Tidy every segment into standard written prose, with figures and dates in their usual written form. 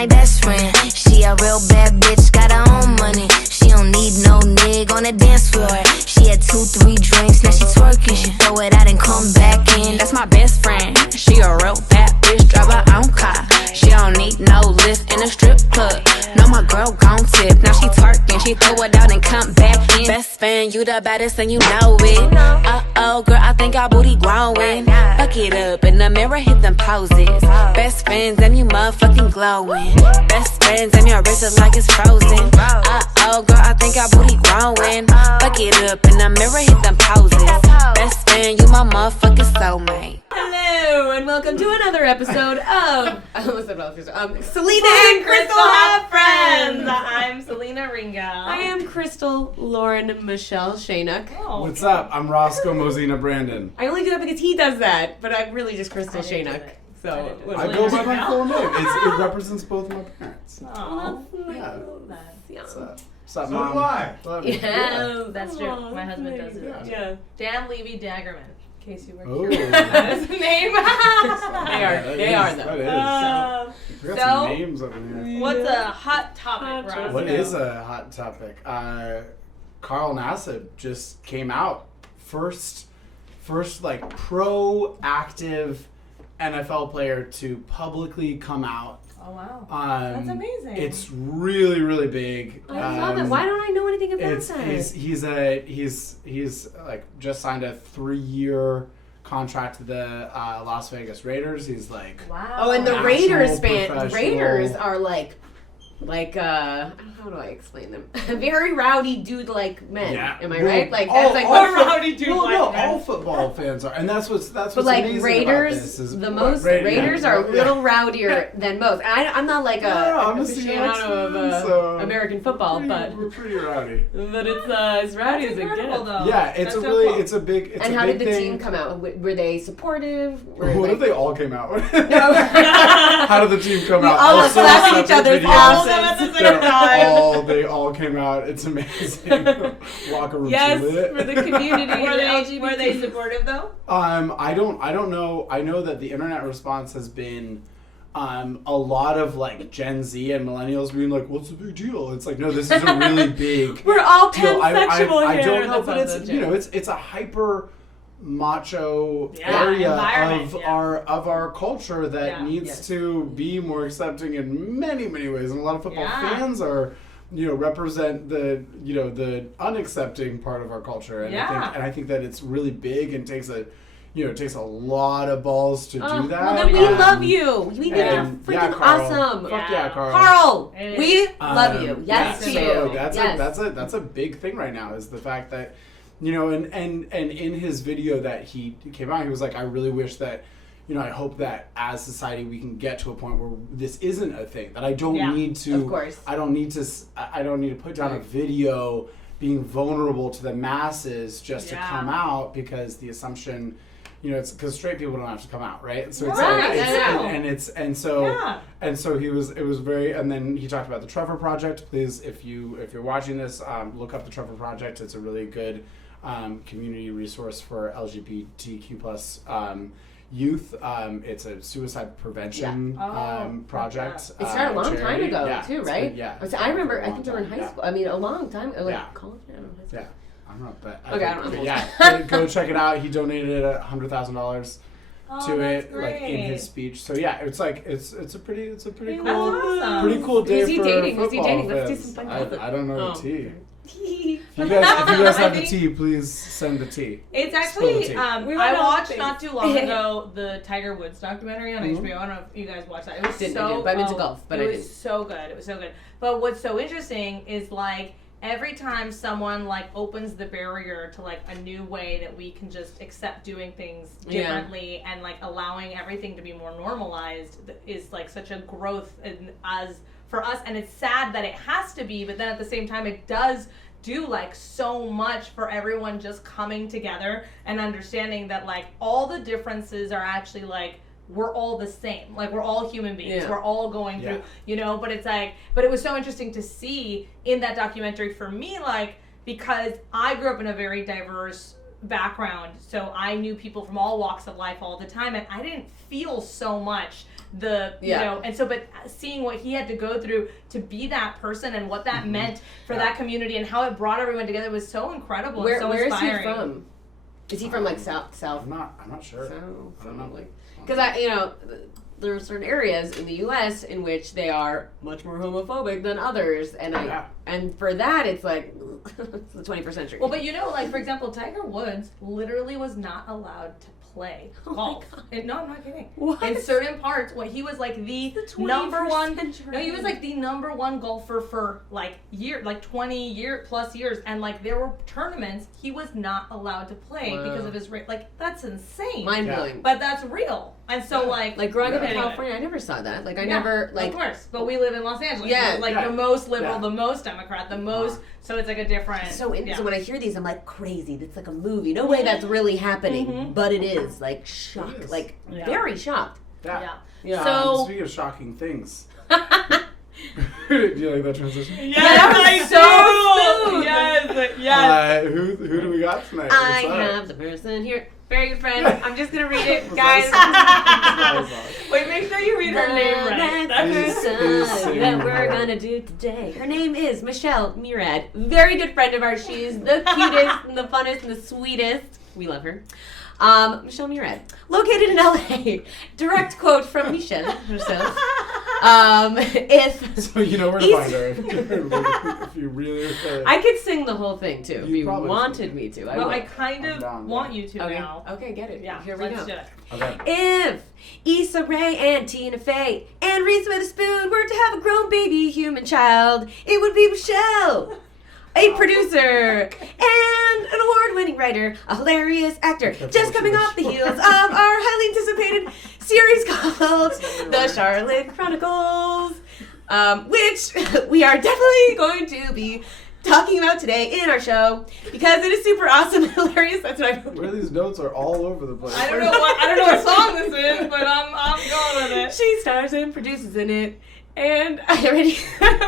my best friend. She a real bad bitch, got her own money. She don't need no nigga on the dance floor. She had 2-3 drinks, now she twerking. She throw it out and come back in. That's my best friend. She a real bad bitch, drive her own car. She don't need no lift in a strip club. No, my girl gon' tip. Now she twerking, she throw it out and come back in. Best friend, you the baddest and you know it. Uh-oh, girl, I think our booty growing. Fuck it up in the mirror, hit them poses. Best friends and you motherfucking glowing. Best friends and your wrist is like it's frozen. Uh-oh, girl, I think our booty growing. Fuck it up in the mirror, hit them poses. Best friend, you my motherfucking soulmate. Hello, and welcome to another episode of Selina and Crystal Have Friends. I'm Selina Ringo. I am Crystal Lauren Michelle Shanuk. Oh, what's up? I'm Roscoe Mosina Brandon. I only do that because he does that, but I'm really just Crystal Shanuk. So I go by my full name. It represents both my parents. Oh, yeah. What's up, Mom? So do I. Yeah, that's true. My husband does it. Yeah. Dan Levy Daggerman. In case you were curious. That is the name. They are though. That is. We got some names over here. What's a hot topic, Rob? What is a hot topic? Carl Nassib just came out. First like proactive NFL player to publicly come out. Oh wow, that's amazing. It's really, really big. I saw that. Why don't I know anything about that? He's like just signed a 3-year contract to the Las Vegas Raiders. He's like wow. Oh, and the Raiders are like how do I explain them? Very rowdy dude like men. Yeah. Am I right? Like that's like all rowdy dude like men. All football fans are, and that's what's but like amazing Raiders, about this is Raiders are a little rowdier than most. I'm not like I'm a aficionado of American football, but we're pretty rowdy. But it's as rowdy as it gets. Yeah, it's a big. And how did the team come out? Were they supportive? What if they all came out? How did the team come out? All slapping each other's asses. They all came out. It's amazing. Locker rooms lit. For the community. Were they supportive though? I don't know. I know that the internet response has been a lot of like Gen Z and millennials being like, "What's the big deal?" It's like, no, this is a really big. We're all deal. pansexual I don't know, but it's a hyper macho area of our culture that needs to be more accepting in many ways, and a lot of football fans are represent the unaccepting part of our culture, and I think that it's really big and takes a lot of balls to do that. Well, then we love you. We think you're freaking awesome. Fuck yeah, Carl. Carl, we love you. Yes, to you. That's a big thing right now, is the fact that and in his video that he came out, he was like, I really wish that I hope that as society we can get to a point where this isn't a thing, that I don't need to. Of course. I don't need to put down a video being vulnerable to the masses just to come out, because the assumption, it's because straight people don't have to come out, right? So so he was. It was very. And then he talked about the Trevor Project. Please, if you're watching this, look up the Trevor Project. It's a really good community resource for LGBTQ plus youth. It's a suicide prevention project. It started a long time ago too, right? I remember. I think they were in high school. I mean, a long time. College. I don't know. Yeah. I don't know, but I don't know. Yeah, go check it out. He donated $100,000 to it, great. like in his speech. So yeah, it's like it's a pretty cool, awesome. pretty cool day for football. Who's he dating? Let's do fans. some fun. I don't know the tea. If you guys have the tea, please send the tea. It's actually I watched not too long ago the Tiger Woods documentary on HBO. I don't know if you guys watched that. It was but I'm into golf. But it was so good. It was so good. But what's so interesting is like, every time someone like opens the barrier to like a new way that we can just accept doing things differently and like allowing everything to be more normalized is like such a growth as for us. And it's sad that it has to be, but then at the same time it does do like so much for everyone just coming together and understanding that like all the differences are actually like, we're all the same. Like, we're all human beings. We're all going through, but it's like, but it was so interesting to see in that documentary for me, like, because I grew up in a very diverse background. So I knew people from all walks of life all the time. And I didn't feel so much you know, and so, but seeing what he had to go through to be that person and what that meant for that community and how it brought everyone together was so incredible and so inspiring. Where is he from? Is he from like South? I'm not sure. South, I don't know, because there are certain areas in the U.S. in which they are much more homophobic than others, and and for that it's like it's the 21st century. Well, but like for example, Tiger Woods literally was not allowed to play golf. No, I'm not kidding. What? In certain parts, he was like the number one. Century. No, he was like the number one golfer for like 20 plus years, and like there were tournaments he was not allowed to play because of his race. Like that's insane. Mind blowing. But that's real. And so like growing up in California, I never saw that. Like I never like. Of course, but we live in Los Angeles. Yeah, so the most liberal, the most Democrat, the most. So it's like a different. So when I hear these, I'm like crazy. That's like a movie. No way that's really happening, but it is. Like shocked, like very shocked. Yeah. So speaking of shocking things. Do you like that transition? Yes, I do. Yes. Who do we got tonight? I have the person here. Very good friend. I'm just gonna read it, guys. Wait, make sure you read her name right. That we're gonna do today. Her name is Michelle Murad. Very good friend of ours. She's the cutest and the funnest and the sweetest. We love her. Michelle Murad, located in LA. Direct quote from Michelle herself. So you know where to find her if you really. I could sing the whole thing too if you wanted me to. I kind of want you to now. Okay, get it. Yeah, here we go. Do it. Okay. If Issa Rae and Tina Fey and Reese Witherspoon were to have a grown baby human child, it would be Michelle. A producer and an award-winning writer, a hilarious actor, just coming off the heels of our highly anticipated series called The Charlotte Chronicles, which we are definitely going to be talking about today in our show because it is super awesome and hilarious. That's what I wrote. Where these notes are all over the place. I don't know what song this is, but I'm going with it. She stars and produces in it. And I already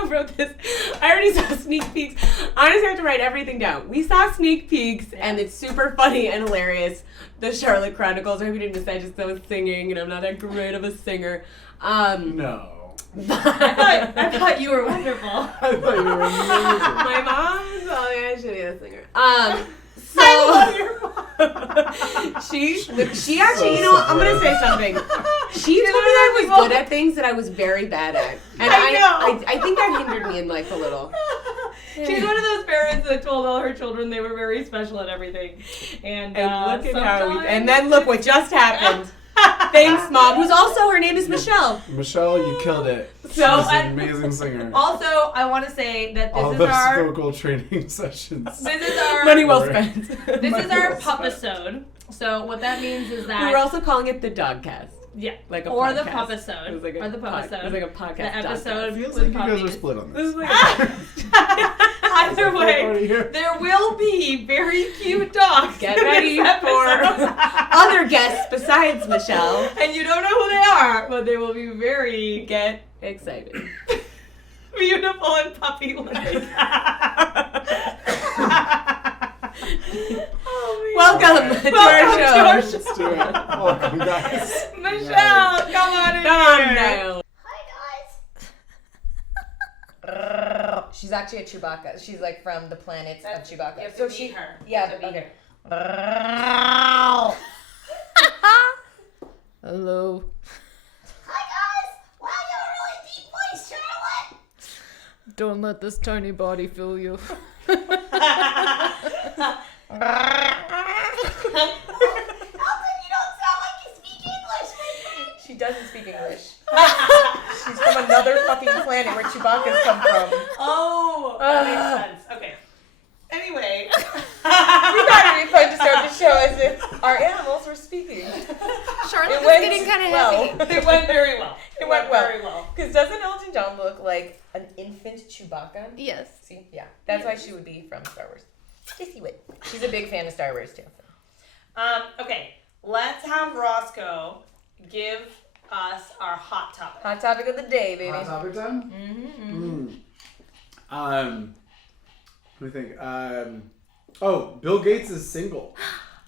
wrote this. I already saw sneak peeks. Honestly, I have to write everything down. We saw sneak peeks, and it's super funny and hilarious. The Charlotte Chronicles. I hope you didn't decide just I was singing, and I'm not that great of a singer. No. I thought you were wonderful. I thought you were amazing. My mom's I should be a singer. So I love your mom. she actually, I'm gonna say something. She told me that I was good at things that I was very bad at, and I think that hindered me in life a little. She's one of those parents that told all her children they were very special at everything, and look at how and then look what just happened. Thanks, Mom. Who's also, her name is Michelle. Michelle, you killed it. She's an amazing singer. Also, I want to say that this all is those our vocal training sessions. This is our money well spent. This is our PUPISODE. So what that means is that we were also calling it the Dogcast. Yeah, like a or podcast. the PUPISODE, or the PUPISODE. It was like a podcast. The episode. Feels like you guys are split on this. Either way, there will be very cute dogs. Get ready for other guests besides Michelle. And you don't know who they are, but they will be very get excited. Beautiful and puppy-like. Welcome to our show. Let's do it. Welcome, guys. Michelle, come on in. now. She's actually a Chewbacca. She's like from the planets of Chewbacca. You have to meet her. Yeah, okay. Hello. Hi guys! Wow, you have a really deep voice, Charlotte! Don't let this tiny body fool you. How come you don't sound like you speak English, my She doesn't speak English. She's from another fucking planet where Chewbacca's come from. Oh, that makes sense. Okay. Anyway. We thought it'd be fun to start the show as if our animals were speaking. Charlotte was getting kind of heavy. It went very well. It went well. Very well. Because doesn't Elton John look like an infant Chewbacca? Yes. See? Yeah. That's why she would be from Star Wars. Just see what. She's a big fan of Star Wars too. Okay. Let's have Roscoe give us our hot topic. Hot topic of the day, baby. Hot topic time? Let me think. Bill Gates is single.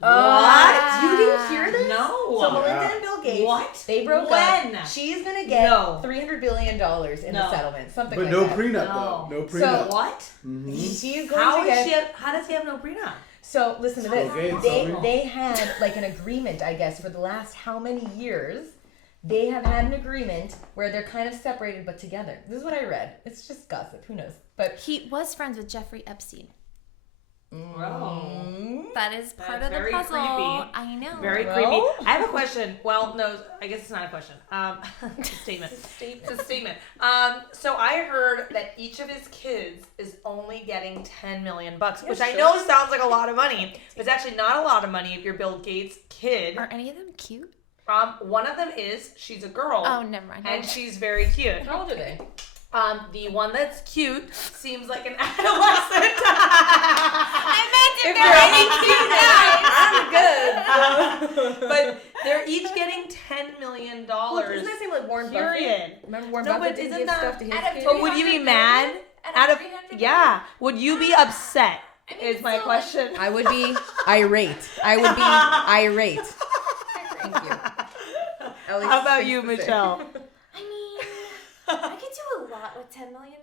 What? You didn't hear this? No. So Melinda and Bill Gates. What? They broke When? up. She's gonna get $300 billion in the settlement, something but like no that. prenup though. No prenup. So what? Mm-hmm. She's going to get. How does he have no prenup? So listen to this. Bill Gates, They had like an agreement, I guess, for the last how many years. They have had an agreement where they're kind of separated but together. This is what I read. It's just gossip. Who knows? But he was friends with Jeffrey Epstein. Oh. That is part That's of the very puzzle. creepy. I know. Very creepy. I have a question. Well, no, I guess it's not a question. It's a statement. It's a statement. So I heard that each of his kids is only getting $10 million, which I know sounds like a lot of money, but it's actually not a lot of money if you're Bill Gates' kid. Are any of them cute? One of them she's a girl. Oh, never mind. And she's very cute. how old are they? The one that's cute seems like an adolescent. I meant to I'm good. But they're each getting $10 million. Look, isn't that same like Warren Buffett? Remember Warren Buffett didn't give stuff to his kids? But would you be mad? Would you be upset? Is my question. I would be irate. Thank you. How about you, Michelle? I mean, I could do a lot with $10 million.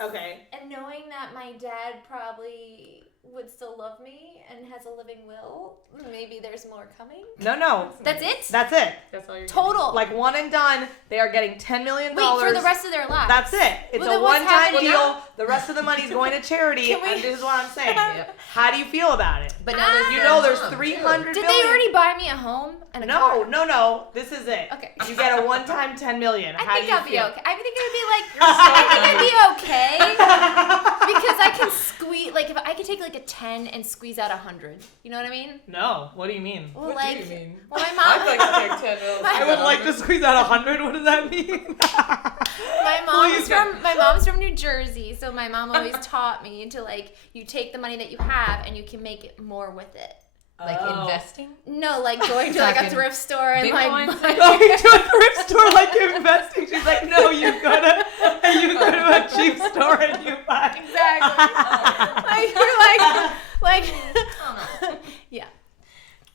Okay. And knowing that my dad probably would still love me and has a living will, maybe there's more coming. No. That's it? That's it. That's all you're Total. Like one and done. They are getting $10 million. Wait, for the rest of their lives. That's it. It's Well, a then what's one-time happening deal. now? The rest of the money's going to charity. And this is what I'm saying. How do you feel about it? But now there's You know there's 300 Did million. they already buy me a home and a car? No. This is it. Okay. You get a one-time $10 million. I think I'll be okay. I think it would be like, I think I'd be okay. Because I can squeeze, like, if I could take like a 10 and squeeze out 100. You know what I mean? No. What do you mean? Well, What do you mean? Well, my mom. I'd like to take 10 mils. I would like to squeeze out 100. What does that mean? My mom's from New Jersey, so my mom always taught me to like you take the money that you have and you can make it more with it. Like investing? No, like going to like a thrift store and like Going to a thrift store like you're investing. She's like, no, you go to a cheap store and you buy. Exactly. Yeah.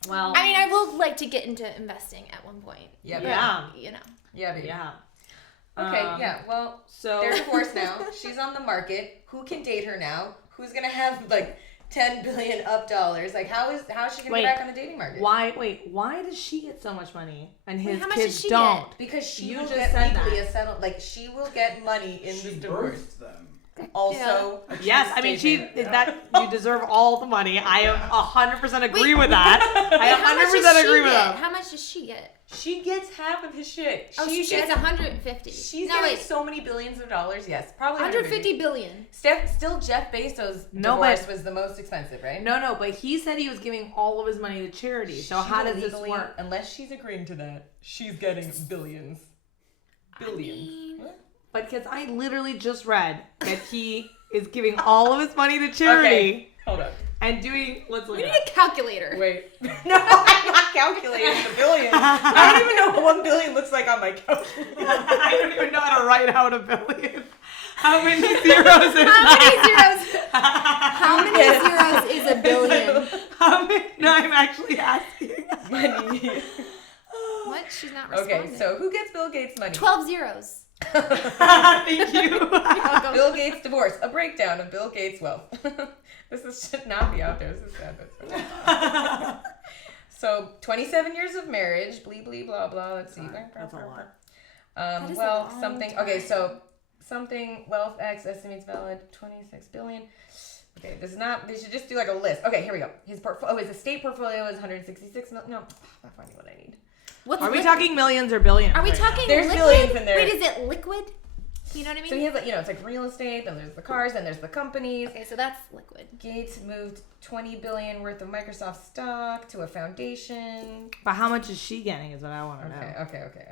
Well, I mean, I will like to get into investing at one point. Yeah. You know. Yeah, baby. Yeah. Okay, yeah. Well, So they're divorced now. She's on the market. Who can date her now? Who's gonna have like $10 billion up dollars? Like, how is she gonna get back on the dating market? Why does she get so much money and his how much kids does she don't? get? Because she You will just get said legally that. a settle. Like, she will get money in She the divorce. birthed them. Also, Yes, I mean you deserve all the money. I am 100% agree with that. I How much 100% does agree she with get? that. How much does she get? she gets half of his shit. Oh, she gets 150. She's no, getting wait, so many billions of dollars. Yes, probably 150 billion. Still, Jeff Bezos' No, divorce but- was the most expensive, right? No, but he said he was giving all of his money to charity. So how does this work? Unless she's agreeing to that, she's getting billions. Billions. But because I literally just read that he is giving all of his money to charity Okay, hold up. and doing. Let's look We it need up. a calculator. Wait. No, I'm not calculating the billions. I don't even know what 1 billion looks like on my calculator. I don't even know how to write out a billion. How many zeros is How many zeros is a billion? How many? No, I'm actually asking. Money. What? She's not responding. Okay, so who gets Bill Gates' money? 12 zeros. Thank you. Bill Gates divorce. A breakdown of Bill Gates' wealth. Should not be out there. This is sad, but so 27 years of marriage. Blee blee blah blah. Let's see. That's a lot. That is a Well, long something. time. Okay, so something. Wealth X estimates valid 26 billion. Okay, this is not. They should just do like a list. Okay, here we go. His his estate portfolio is 166 million. No, I'm not finding what I need. What's Are we liquid? talking millions or billions? Are we right now? talking There's liquid? billions in there. Wait, is it liquid? You know what I mean? So he has like, it's like real estate, then there's the cars, then there's the companies. Okay, so that's liquid. Gates moved 20 billion worth of Microsoft stock to a foundation. But how much is she getting is what I want to know.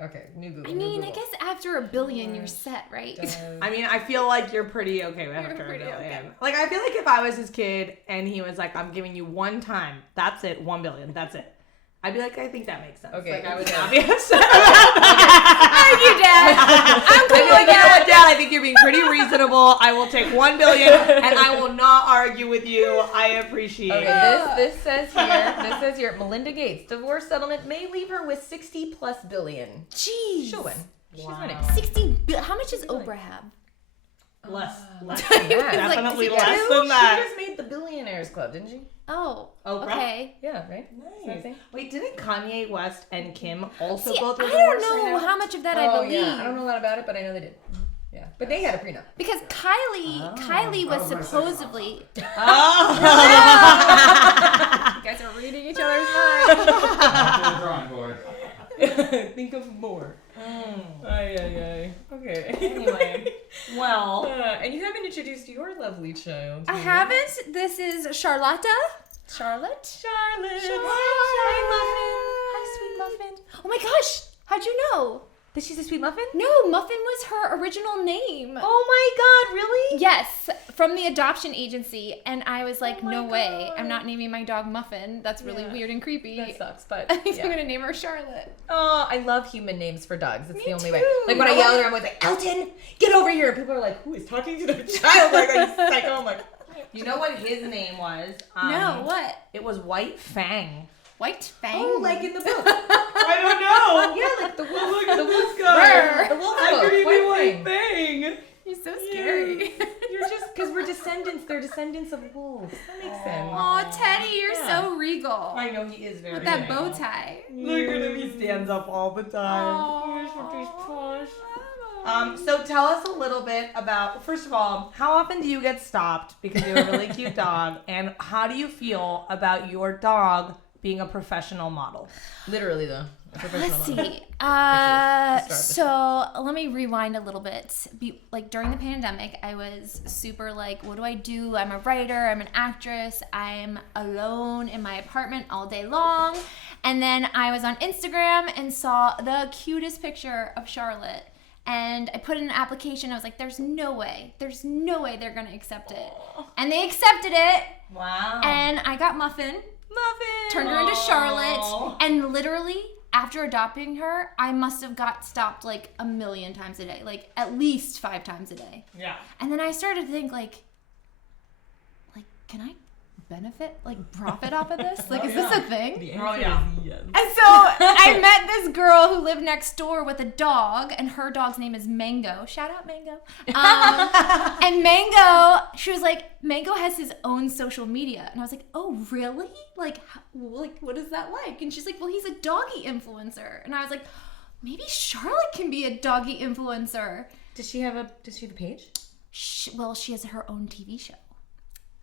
Okay. New Google. I mean, I guess after a billion, you're set, right? I mean, I feel like you're pretty okay with after a pretty billion. okay. Like, I feel like if I was his kid and he was like, I'm giving you one time, that's it, 1 billion, that's it. I'd be like, I think that makes sense. Okay. Like, I would not be upset. Argue, Dad. I'm cool with that. Dad, I think you're being pretty reasonable. I will take $1 billion and I will not argue with you. I appreciate it. This says here, Melinda Gates, divorce settlement may leave her with $60+ billion. Jeez. She'll win. She's winning. 60 billion. How much does Oprah have? Less than Like, that. Definitely does it less two? than that. She just made the Billionaires Club, didn't she? Oh. Oprah? Okay. Yeah, right? Nice. Wait, didn't Kanye West and Kim also See, go through I a don't divorce right know now? how much of that I believe. Yeah. I don't know a lot about it, but I know they did. Yeah. But they had a prenup. Because Kylie was That was my second supposedly. Oh. You guys are reading each other's minds. Back to the drawing board. Think of more. Okay. Anyway, well. And you haven't introduced your lovely child. I haven't. This is Charlotte. Charlotte. Hi, Muffin. Hi, sweet Muffin. Oh my gosh. How'd you know? That she's a sweet muffin? No, Muffin was her original name. Oh my god, really? Yes, from the adoption agency. And I was like, no way. I'm not naming my dog Muffin. That's really weird and creepy. That sucks, but I think I'm going to name her Charlotte. Oh, I love human names for dogs. It's Me the only too. way. Like when I yell at her, I'm always like, Elton, get over here. And people are like, who is talking to their child? Like, are you psycho? I'm like, You know what his name was? No, what? It was White Fang. White Fang? oh, like in the book. I don't know. Yeah, like the wolf. Look at the this wolf guy. The wolf How book. could he be White White Fang. Fang? He's so scary. You're just, because we're descendants. They're descendants of wolves. That makes sense. Aw, Teddy, you're Yeah. so regal. I know he is very With that big. bow tie. Look at him, he stands up all the time. Aw. So tell us a little bit about, first of all, how often do you get stopped because you have a really cute dog, and how do you feel about your dog being a professional model? Literally, though. Let's see. So let me rewind a little bit. During the pandemic, I was super like, what do I do? I'm a writer. I'm an actress. I'm alone in my apartment all day long. And then I was on Instagram and saw the cutest picture of Charlotte. And I put in an application. I was like, there's no way they're going to accept it. And they accepted it. Wow. And I got Muffin. Turned her into Charlotte. And literally, after adopting her, I must have got stopped like 1 million times a day. Like at least 5 times a day. Yeah. And then I started to think like, can I profit off of this? Like, is this a thing? Oh, yeah. And so I met this girl who lived next door with a dog, and her dog's name is Mango. Shout out Mango. And Mango, she was like, Mango has his own social media. And I was like, oh, really? Like, what is that like? And she's like, well, he's a doggy influencer. And I was like, maybe Charlotte can be a doggy influencer. Does she have a page? She has her own TV show.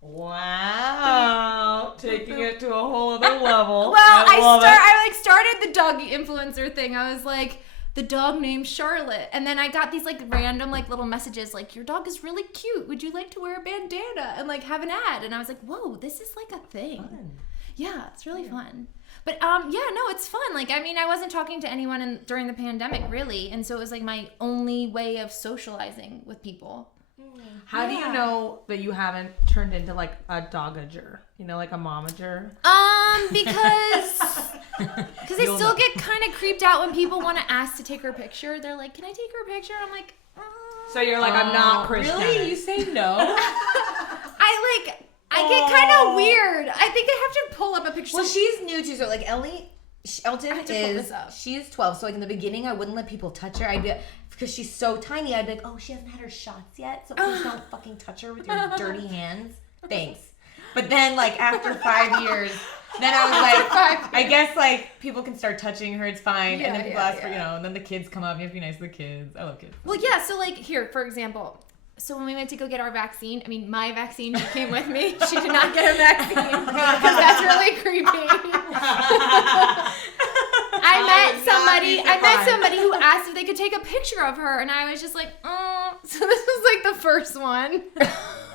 Wow. Taking it to a whole other level. Well, I started the doggy influencer thing. I was like, the dog named Charlotte. And then I got these like random like little messages like, your dog is really cute. Would you like to wear a bandana and like have an ad? And I was like, whoa, this is like a thing. Fun. Yeah, it's really fun. But it's fun. Like, I mean, I wasn't talking to anyone during the pandemic really. And so it was like my only way of socializing with people. How do you know that you haven't turned into like a dogager? You know, like a momager? Because I still get kind of creeped out when people want to ask to take her picture. They're like, can I take her picture? I'm like, So you're like, I'm not Christian. Really? You say no? I get kind of weird. I think I have to pull up a picture. Well, she's new too. So like Elton have to pull this up. she is 12. So like in the beginning, I wouldn't let people touch her. Because she's so tiny, I'd be like, oh, she hasn't had her shots yet, so please don't fucking touch her with your dirty hands. Thanks. But then like after 5 years, then I was like, I guess like people can start touching her, it's fine. And then people ask for, and then the kids come up, you have to be nice to the kids. I love kids. Well, yeah, so like here, for example, so when we went to go get our vaccine, I mean, my vaccine, she came with me. She did not get a vaccine because that's really creepy. I met somebody who asked if they could take a picture of her, and I was just like, oh. So this was like the first one.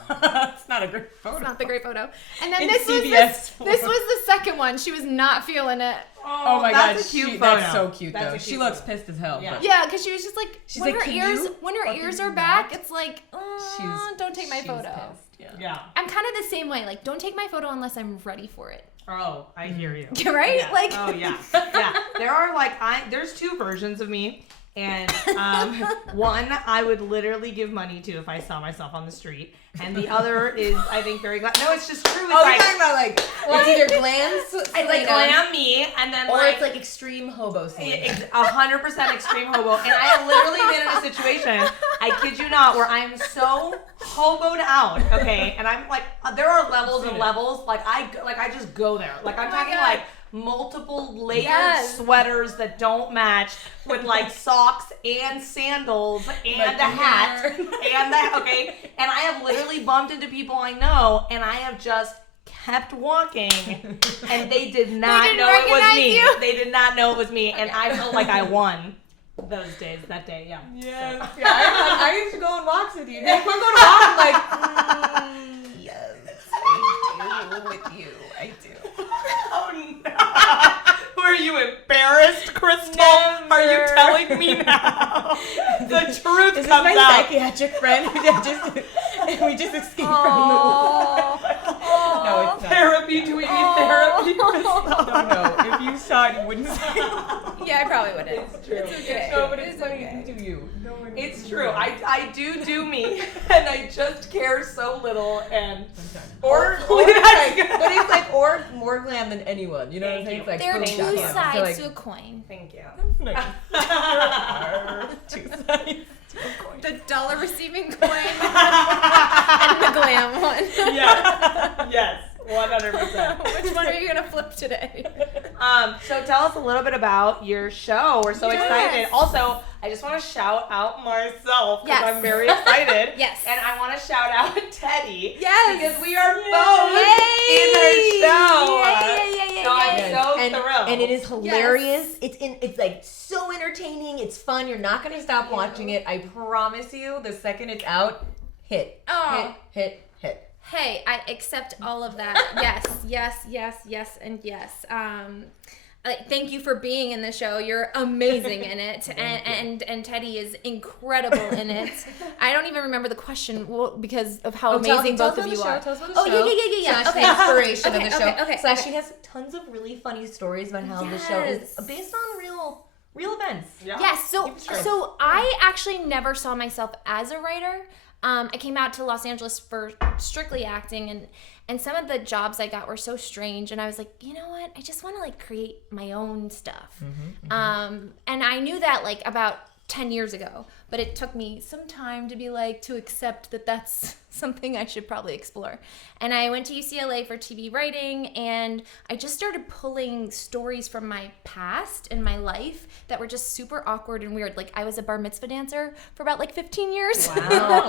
It's not a great photo. It's not the great photo. And then It's this was the second one. She was not feeling it. Oh my god, that's a cute that's photo. so cute That's though. a cute She looks photo. pissed as hell. Yeah. But Yeah, because she was just like, She's when like, her "Can ears you are back, it's like, don't take my she's photo. pissed. Yeah. I'm kind of the same way. Like, don't take my photo unless I'm ready for it. Oh, I hear you. Right? Yeah. Like. Oh yeah. Yeah. There are there's two versions of me. And one I would literally give money to if I saw myself on the street, and the other is I think very glad. No, it's just true. It's you're talking about like it's either glam, it's like glam me, and then or it's like extreme hobo. 100% extreme hobo. And I have literally been in a situation, I kid you not, where I'm so hoboed out. Okay, and I'm like, there are levels and levels. Like I just go there. Like I'm talking like multiple layered sweaters that don't match with like socks and sandals and like a hat and and I have literally bumped into people I know, and I have just kept walking, and they did not know it was me. They did not know it was me, and I felt like I won that day. Yeah. Yes. So. Yeah, I used to go on walks with you. We're going to walk. I'm like, yes, I do with you. I do. Oh no! Were you embarrassed, Crystal? Never. Are you telling me now? The truth This comes is my out. psychiatric friend who we just escaped from the war. No, it's not. Therapy? Do we need therapy, Crystal? No. If you saw it, you wouldn't say it. Yeah, I probably wouldn't. It's true. It's okay. No, but it's funny to you. It's true. I do me, and I just care so little, and or but it's like or more glam than anyone. You know what I'm saying? It's like There are boom, two shot. sides So, like, to a coin. thank you. There are two sides to a coin. The dollar receiving coin and the glam one. Yeah. Yes. 100%. Which one are you gonna flip today? So tell us a little bit about your show. We're so excited. Also, I just want to shout out myself because I'm very excited. Yes. And I want to shout out Teddy. Yes. Because we are both in her show. Yeah. So I'm so thrilled. And it is hilarious. Yes. It's like so entertaining. It's fun. You're not gonna stop watching it. I promise you. The second it's out, hit. Hey, I accept all of that. Yes, and yes. Thank you for being in the show. You're amazing in it, and Teddy is incredible in it. I don't even remember the question because of how amazing both of you are. Tell us about the show. Yeah. Okay. The inspiration of the show. Okay. She has tons of really funny stories about how the show is based on real events. Yeah. Yes. So I actually never saw myself as a writer. I came out to Los Angeles for strictly acting, and some of the jobs I got were so strange, and I was like, you know what? I just want to like create my own stuff. And I knew that like about 10 years ago, but it took me some time to be like to accept that that's something I should probably explore. And I went to UCLA for TV writing, and I just started pulling stories from my past and my life that were just super awkward and weird. Like I was a bar mitzvah dancer for about like 15 years. Wow,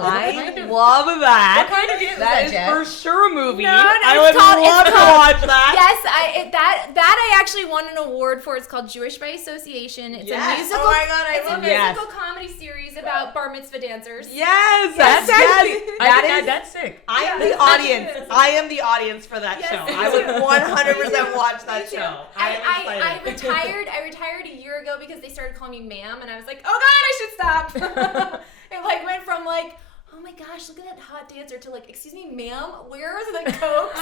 I love that. What kind of dance that is is for sure a movie. No, I would love to watch that. Yes, that I actually won an award for. It's called Jewish by Association. It's a musical. Oh my God, I love it. Musical comedy series about bar mitzvah dancers. Yes, that's sick. I am the audience. I am the audience for that show. I would 100% watch that show. I retired a year ago because they started calling me ma'am, and I was like, oh God, I should stop. It like went from like, oh my gosh, look at that hot dancer to like, excuse me, ma'am, where's the coke?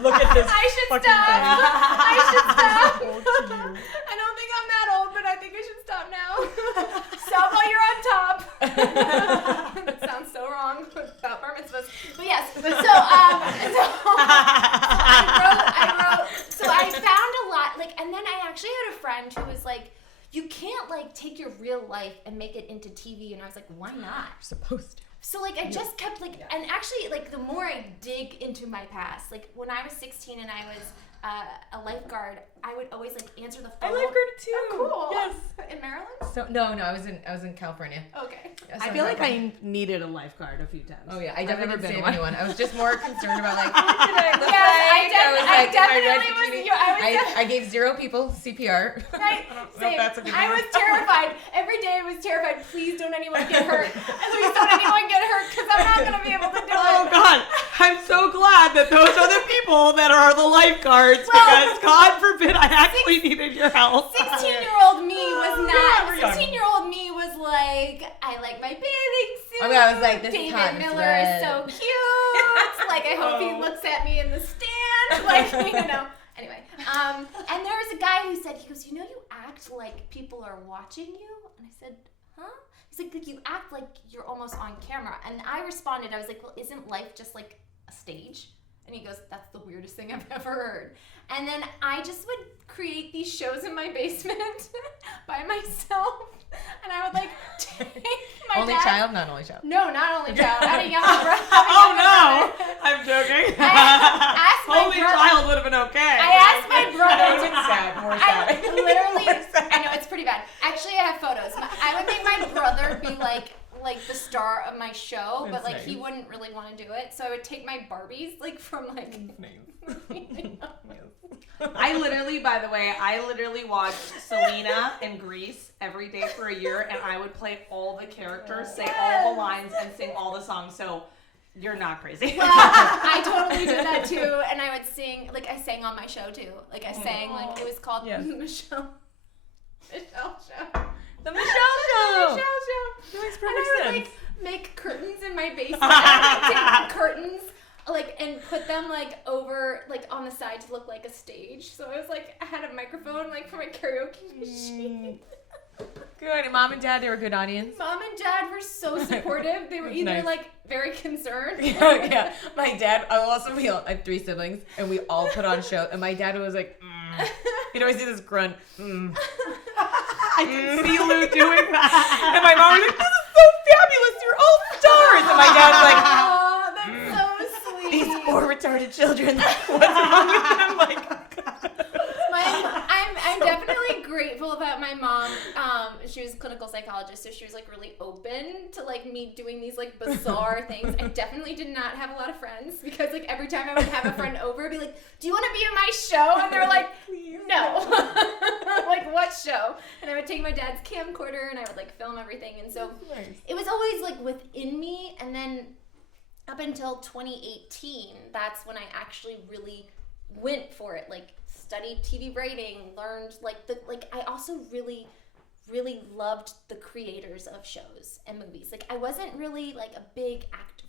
Look at this. I should stop. I don't think I'm that old, but I think I should stop now. Stop while you're on top. That sounds so wrong about bar mitzvahs. But yes, so I found a lot, like, and then I actually had a friend who was like, you can't like take your real life and make it into TV, and I was like, why not? You're supposed to. So like I just kept like, and actually like the more I dig into my past, like when I was 16 and I was a lifeguard, I would always like answer the phone. I lifeguarded too. Oh, cool. Yes. In Maryland? So no, I was in California. Okay. Yeah, I feel like I needed a lifeguard a few times. Oh yeah, I definitely I've never didn't been save one. anyone. I was just more concerned about like what did I look Yes, like? I definitely was. I gave 0 people CPR. Right. Same. I was terrified. Every day I was terrified. Please don't anyone get hurt. Please don't anyone get hurt because I'm not gonna be able to do it. Oh God, I'm so glad that those are the people that are the lifeguards words because God forbid I actually needed your help. 16-year-old me was not. 16-year-old me was like, I like my bathing suit. I mean, I was like, this David Miller is so cute. Like, I hope he looks at me in the stand. Like, you know. Anyway, and there was a guy who said, he goes, you know, you act like people are watching you? And I said, huh? He's like, you act like you're almost on camera. And I responded, I was like, well, isn't life just like a stage? And he goes, that's the weirdest thing I've ever heard. And then I just would create these shows in my basement by myself. And I would like take my Only dad. child? Not only child. No, not only child. I had a young brother. Oh no! I'm joking. I asked my Only brother. child would have been okay. I asked my brother. More sad, more I sad. literally, I know it's pretty bad. Actually, I have photos. I would make my brother be like the star of my show, but like he wouldn't really want to do it. So I would take my Barbies like from like. I literally watched Selena in Grease every day for a year, and I would play all the characters, say all the lines, and sing all the songs. So you're not crazy. Well, I totally did that too, and I would sing. Like I sang on my show too. Like I sang like it was called Michelle Show. The Michelle Show. Michelle Show. That makes And perfect I would sense. like make curtains in my basement. I would take the curtains like and put them like over like on the side to look like a stage. So I was like I had a microphone like for my karaoke machine. Good. Mom and Dad, they were a good audience. Mom and Dad were so supportive. They were either Nice. like very concerned. Yeah. My dad, I have 3 siblings, and we all put on show. And my dad was like, He'd always do this grunt. I can see Lou doing that. And my mom was like, this is so fabulous. You're all stars. And my dad's like, Oh, that's so sweet. these 4 retarded children. What's wrong with them? Like, I'm definitely grateful that my mom, she was a clinical psychologist, so she was like really open to like me doing these like bizarre things. I definitely did not have a lot of friends because like every time I would have a friend over, I'd be like, do you want to be in my show? And they're like, no. Like, what show? And I would take my dad's camcorder and I would like film everything. And so it was always like within me. And then up until 2018, that's when I actually really went for it. Like, studied TV writing, learned I also really loved the creators of shows and movies. Like I wasn't really like a big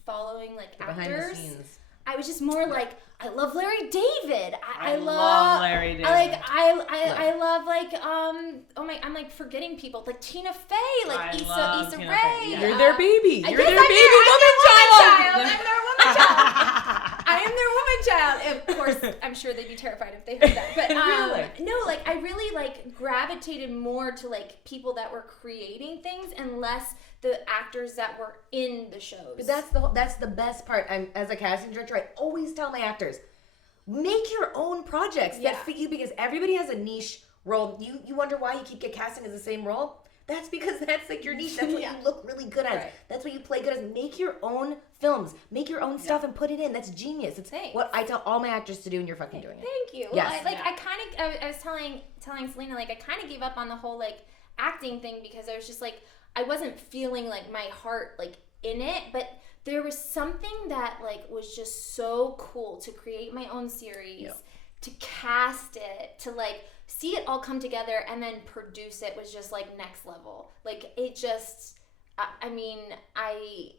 following like actors. behind the scenes. I was just more like I love Larry David. I love Larry David. I love like I'm like forgetting people like Tina Fey, like Issa Tina Rae. Fey, yeah. You're their baby. You're Yes, their baby woman child. I'm their woman child. I am their woman child. Of course, I'm sure they'd be terrified if they heard that. But Really? no, like I really like gravitated more to like people that were creating things and less the actors that were in the shows. But that's the best part. As a casting director, I always tell my actors, make your own projects that fit you because everybody has a niche role. You wonder why you keep get casting as the same role? That's because that's like your niche. That's what you look really good at. Right. That's what you play good at. Make your own films. Make your own stuff and put it in. That's genius. It's what I tell all my actors to do, and you're fucking doing it. Thank you. Yes. Well, I was telling Selena, like I kind of gave up on the whole like acting thing because I was just like I wasn't feeling like my heart like in it, but there was something that like was just so cool to create my own series, to cast it, to like see it all come together and then produce it was just like next level. Like it just, I mean, I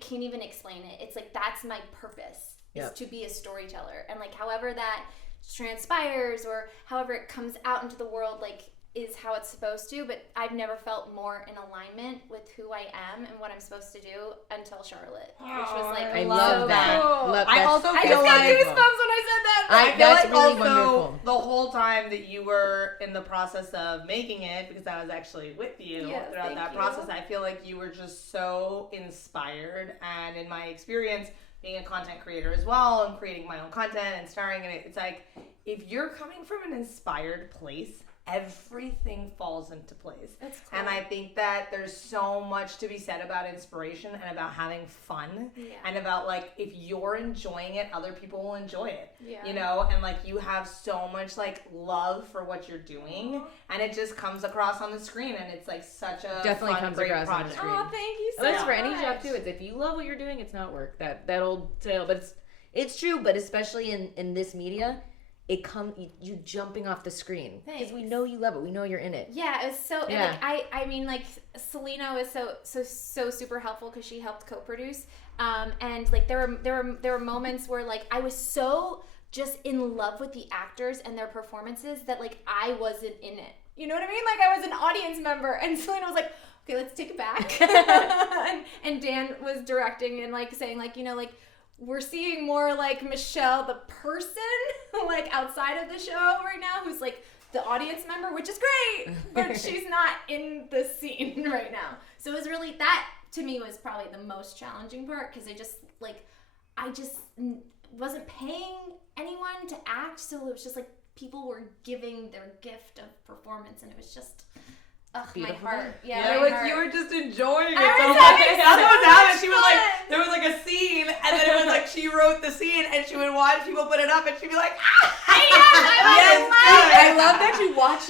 can't even explain it. It's like that's my purpose is to be a storyteller, and like however that transpires or however it comes out into the world, like is how it's supposed to, but I've never felt more in alignment with who I am and what I'm supposed to do until Charlotte, which was like I love that. Cool. I also I feel just got like goosebumps when I said that. I feel that's like really also wonderful. the whole time that you were in the process of making it, because I was actually with you throughout that process, I feel like you were just so inspired. And in my experience, being a content creator as well and creating my own content and starring in it, it's like if you're coming from an inspired place, everything falls into place. That's cool. And I think that there's so much to be said about inspiration and about having fun and about like if you're enjoying it, other people will enjoy it. You know, and like you have so much like love for what you're doing and it just comes across on the screen and it's like such a Definitely fun, comes great across project. on the screen. Oh, thank you so That's much. for any job too. It's if you love what you're doing, it's not work. That old tale, but It's true, but especially in this media, you jumping off the screen because we know you love it. We know you're in it. Yeah, it was so. Yeah. Like, I mean, like Selena was so super helpful because she helped co-produce. And like there were moments where like I was so just in love with the actors and their performances that like I wasn't in it. You know what I mean? Like I was an audience member, and Selena was like, "Okay, let's take it back." and Dan was directing and like saying like, you know, like we're seeing more like Michelle the person like outside of the show right now, who's like the audience member, which is great, but she's not in the scene right now. So it was really that to me was probably the most challenging part because I just wasn't paying anyone to act, so it was just like people were giving their gift of performance, and it was just my heart. Yeah, you were just enjoying it. She was like, there was like a scene, and then it was like she wrote the scene, and she would watch people put it up, and she'd be like, I love that you watch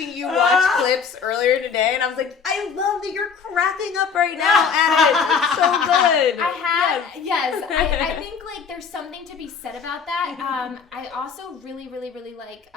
clips earlier today, and I was like, I love that you're cracking up right now at it. It's so good. I think like there's something to be said about that. I also really like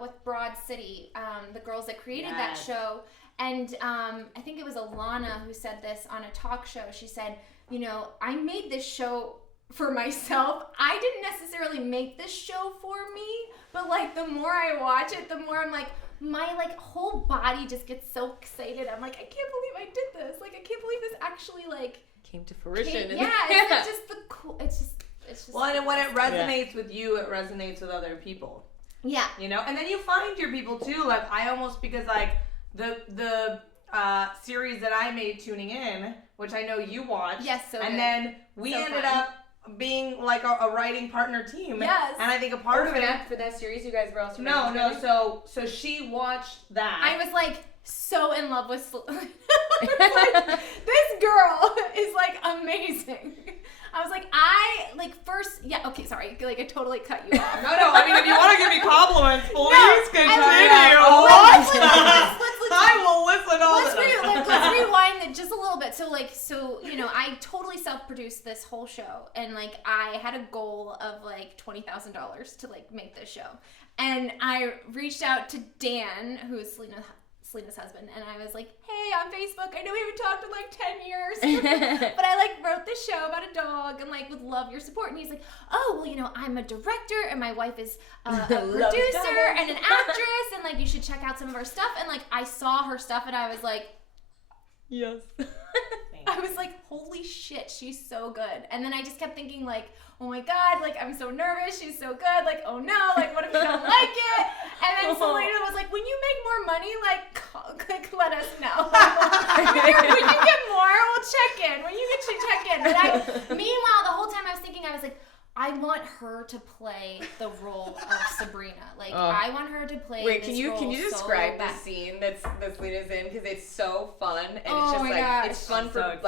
with Broad City, the girls that created that show. And I think it was Alana who said this on a talk show. She said, you know, I made this show for myself. I didn't necessarily make this show for me, but like the more I watch it, the more I'm like, my like whole body just gets so excited. I'm like, I can't believe I did this. Like, I can't believe this actually like came to fruition. It's just the cool. It's just. Well, and when it resonates with you, it resonates with other people. Yeah. You know, and then you find your people too. Like I almost because like. The series that I made Tuning In, which I know you watched. Yes, so and good. then we ended up being like a writing partner team. Yes. And I think a part of it for that series you guys were also so she watched that. I was like so in love with like, this girl is like amazing. I was like, sorry, like I totally cut you off. No, I mean if you want to give me compliments, please continue. I will listen all the time. Let's rewind it just a little bit. So you know, I totally self-produced this whole show, and like I had a goal of like $20,000 to like make this show, and I reached out to Dan, who is Selena's husband, and I was like, hey, on Facebook, I know we haven't talked in like 10 years, but I like wrote this show about a dog and like would love your support. And he's like, oh, well, you know, I'm a director and my wife is a producer and an actress, and like you should check out some of our stuff. And like I saw her stuff and I was like, yes. I was like, holy shit, she's so good. And then I just kept thinking like, oh my God, like I'm so nervous, she's so good, like oh no, like what if you don't like it? And then Selena was like, when you make more money, like let us know. when you get more, we'll check in. When you get to check in. But meanwhile, the whole time I was thinking, I was like, I want her to play the role of Sabrina. Like I want her to play. Wait, can you describe the scene that Selena's in? Because it's so fun and it's just like gosh. It's fun for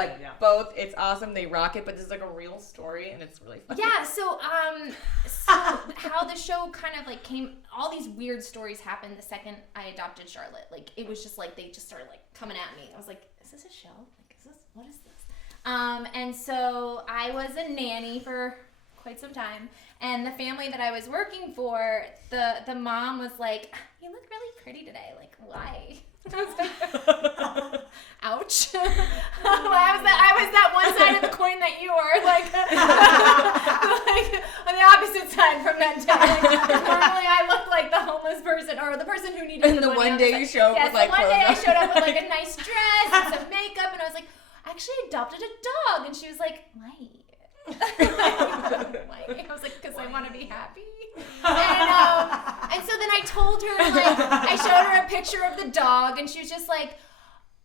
both. It's awesome. They rock it, but there's like a real story and it's really fun. Yeah. So how the show kind of like came. All these weird stories happened the second I adopted Charlotte. Like it was just like they just started like coming at me. I was like, is this a show? Like what is this? And so I was a nanny for quite some time, and the family that I was working for, the mom was like, you look really pretty today, like why? I was like, ouch. I was that one side of the coin that you were, like on the opposite side from that day. Normally I look like the homeless person or the person who needed the one day you showed up with like one day I showed up with like a nice dress and some makeup, and I was like, I actually adopted a dog, and she was like, why? I was like, because I want to be happy. And so then I told her, like, I showed her a picture of the dog, and she was just like,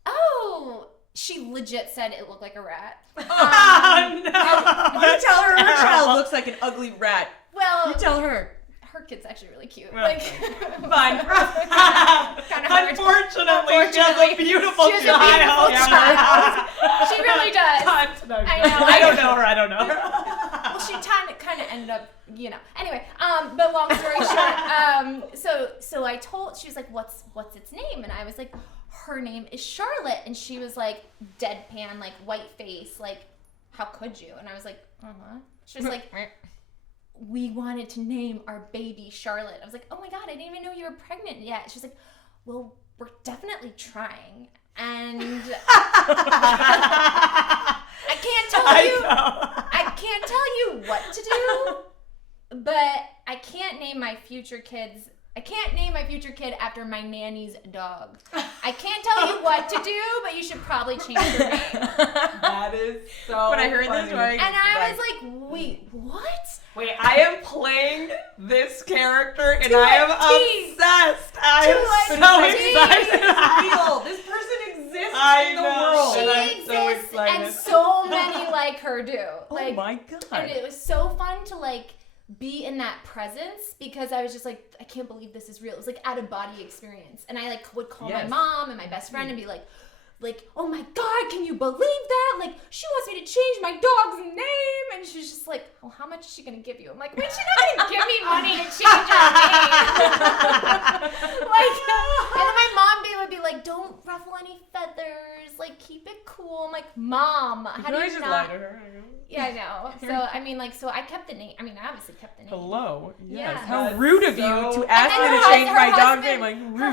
oh, she legit said it looked like a rat. No. You tell her child looks like an ugly rat. Well, you tell her. Her kid's actually really cute. Right. Like, fine. Unfortunately, she has a beautiful child. She really does. I know. I don't know her. Well, she kind of ended up, you know. Anyway, but long story short, so I told, she was like, what's its name? And I was like, her name is Charlotte. And she was like, deadpan, like white face, like, how could you? And I was like, She was like, we wanted to name our baby Charlotte. I was like, oh my God, I didn't even know you were pregnant yet. She's like, well, we're definitely trying. And I can't tell you what to do, but I can't name my future kid after my nanny's dog. I can't tell you what to do, but you should probably change your name. That is so When I heard funny. this, right? And I was like, wait, what? Wait, I am playing this character and I am obsessed. I am so excited. Real. This person exists in the know. world. She And I'm so exists, excited. and so many like her do. Like, Oh my God. and it was so fun to like be in that presence because I was just like, I can't believe this is real. It was like out of body experience, and I like would call my mom and my best friend and be like, oh my God, can you believe that? Like, she wants me to change my dog's name, and she's just like, well, how much is she gonna give you? I'm like, wait, she's not gonna give me money to change her name. Like, and then my mom would be like, don't ruffle any feathers, like keep it cool. I'm like, Mom, how do you just not? lie to her. Yeah, I know. So I mean, like, so I kept the name. I mean, I obviously kept the name. Hello. Yes. Yeah. How That's rude of And you to then ask me her to change my husband- dog's name. Like, rude. Her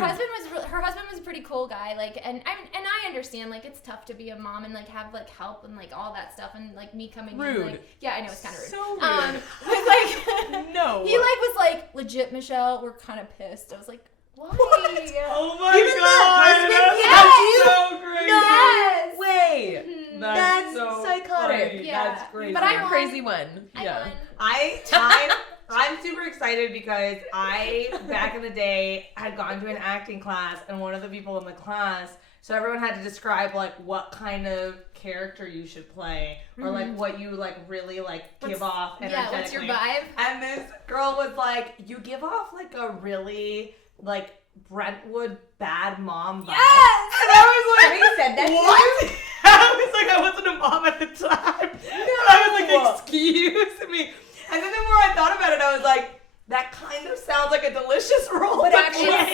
husband was a pretty cool guy. Like, and I understand. Like, it's tough to be a mom and like have like help and like all that stuff. And like me coming Rude. in, like, yeah, I know it's kind of rude. So rude. But like, No. he like was like, legit, Michelle, we're kind of pissed. I was like, why? Oh my Even the God. husband That's so crazy. Way. That's so psychotic. funny. Yeah. That's crazy. But I'm I a crazy one. I Yeah. won. I'm super excited because I, back in the day, had gone to an acting class, and one of the people in the class, so everyone had to describe like what kind of character you should play, or like what you like really like give off energetically. Yeah, what's your vibe? And this girl was like, you give off like a really like Brentwood bad mom vibe. Yes! And I was like, Somebody said that to what? I was like, I wasn't a mom at the time. And I was like, excuse me. And then the more I thought about it, I was like, that kind of sounds like a delicious role. But to actually, play.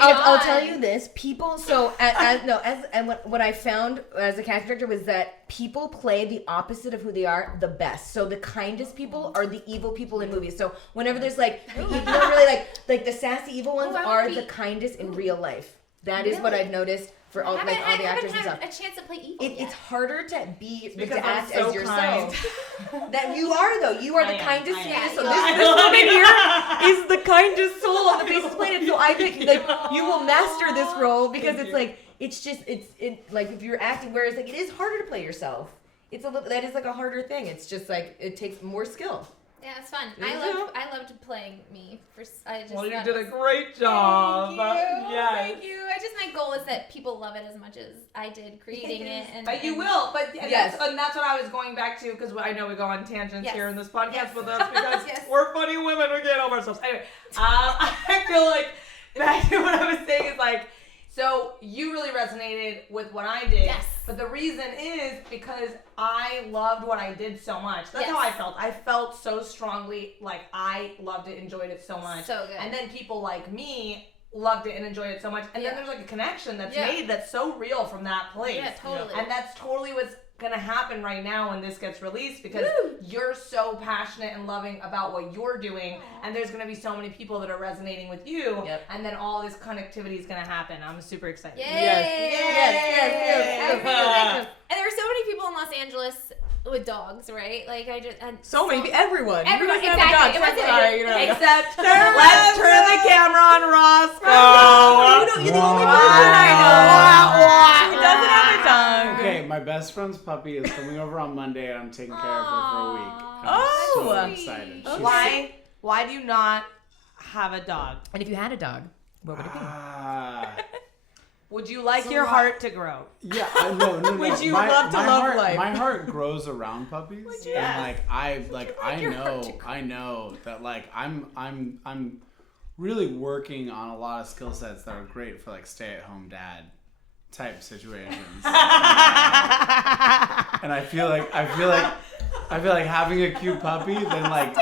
I'll tell you this: people. So, what I found as a casting director was that people play the opposite of who they are the best. So the kindest people are the evil people in movies. So whenever there's like, really like the sassy evil ones are the kindest in real life. That is what I've noticed for all the actors and stuff. I haven't had a chance to play evil yet. It's harder to be Because to I'm act so as yourself. kind. That you are though. You are I the am, kindest. I am. So I this am. woman here is the kindest soul on the face of the planet. So I think like you will master this role because it's like it's like if you're acting. Whereas like it is harder to play yourself. It's that is like a harder thing. It's just like it takes more skill. Yeah, it's fun. Is I it? loved playing me. Well, you did a great job. Thank you. My goal is that people love it as much as I did creating it. But you will. But Yes. that's what I was going back to, because I know we go on tangents Yes. here in this podcast, Yes. but that's because Yes. we're funny women. We can't help ourselves. Anyway, I feel like back to what I was saying is like, so you really resonated with what I did. Yes. But the reason is because I loved what I did so much. That's Yes. how I felt. I felt so strongly like I loved it, enjoyed it so much. So good. And then people like me loved it and enjoyed it so much. And Yeah. then there's like a connection that's Yeah. made that's so real from that place. Yeah, totally. And that's totally what's gonna happen right now when this gets released, because you're so passionate and loving about what you're doing, and there's gonna be so many people that are resonating with you, and then all this connectivity is gonna happen. I'm super excited. Yay! Yes. I really like them. And there were so many people in Los Angeles with dogs, right? Like So many, everyone. Everyone, Who doesn't have a exactly. dog? It wasn't- Sorry, you know. Except let's turn the camera on Roscoe. You're the only Wow. person I know who doesn't have a dog. Okay, my best friend's puppy is coming over on Monday, and I'm taking care of her for a week. I'm Oh. so Sweet. excited. She's- Why do you not have a dog? And if you had a dog, what would it be? Would you like So your why- heart to grow? Yeah, no. Would you my, love to my love heart, life? My heart grows around puppies, you? and I know that like I'm really working on a lot of skill sets that are great for like stay-at-home dad type situations. And I feel like having a cute puppy, then like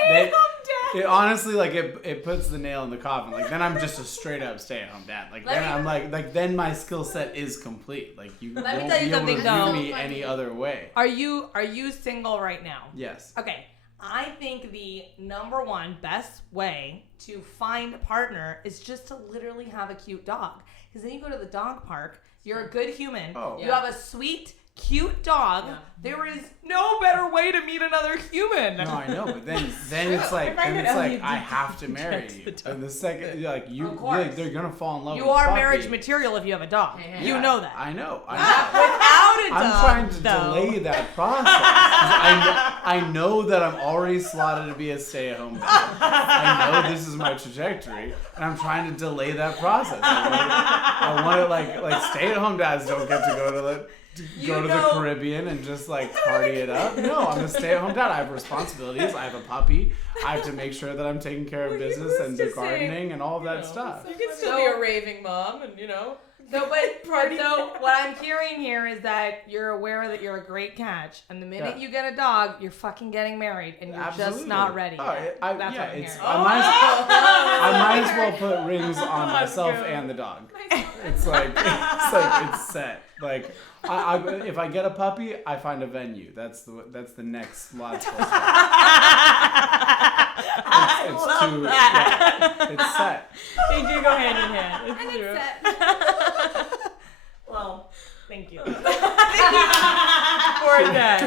it honestly like it puts the nail in the coffin. Like then I'm just a straight up stay-at-home dad. Like then my skill set is complete. Like you Let me won't tell you be able to something, though. view me any other way. Are you single right now? Yes. Okay. I think the number one best way to find a partner is just to literally have a cute dog. Because then you go to the dog park, you're a good human, you have a sweet, cute dog. Yeah. There is no better way to meet another human. No, I know, but then it's like I have to marry you. And the second they're gonna fall in love. You are marriage material if you have a dog. Yeah. You know that. I know. Without a dog, I'm trying to delay that process. I know that I'm already slotted to be a stay-at-home dad. I know this is my trajectory, and I'm trying to delay that process. I want it like stay-at-home dads don't get to go to the Caribbean and just like party it up. No, I'm a stay-at-home dad. I have responsibilities. I have a puppy. I have to make sure that I'm taking care of business and the gardening and all of that stuff. You can still be a raving mom, and So what I'm hearing here is that you're aware that you're a great catch, and the minute you get a dog, you're fucking getting married, and you're just not ready. That's what I'm hearing. I might as well put rings on myself and the dog. It's set. Like, if I get a puppy, I find a venue. That's the next logical step. It's set. They do go hand in hand. It's set. Well, thank you. For that.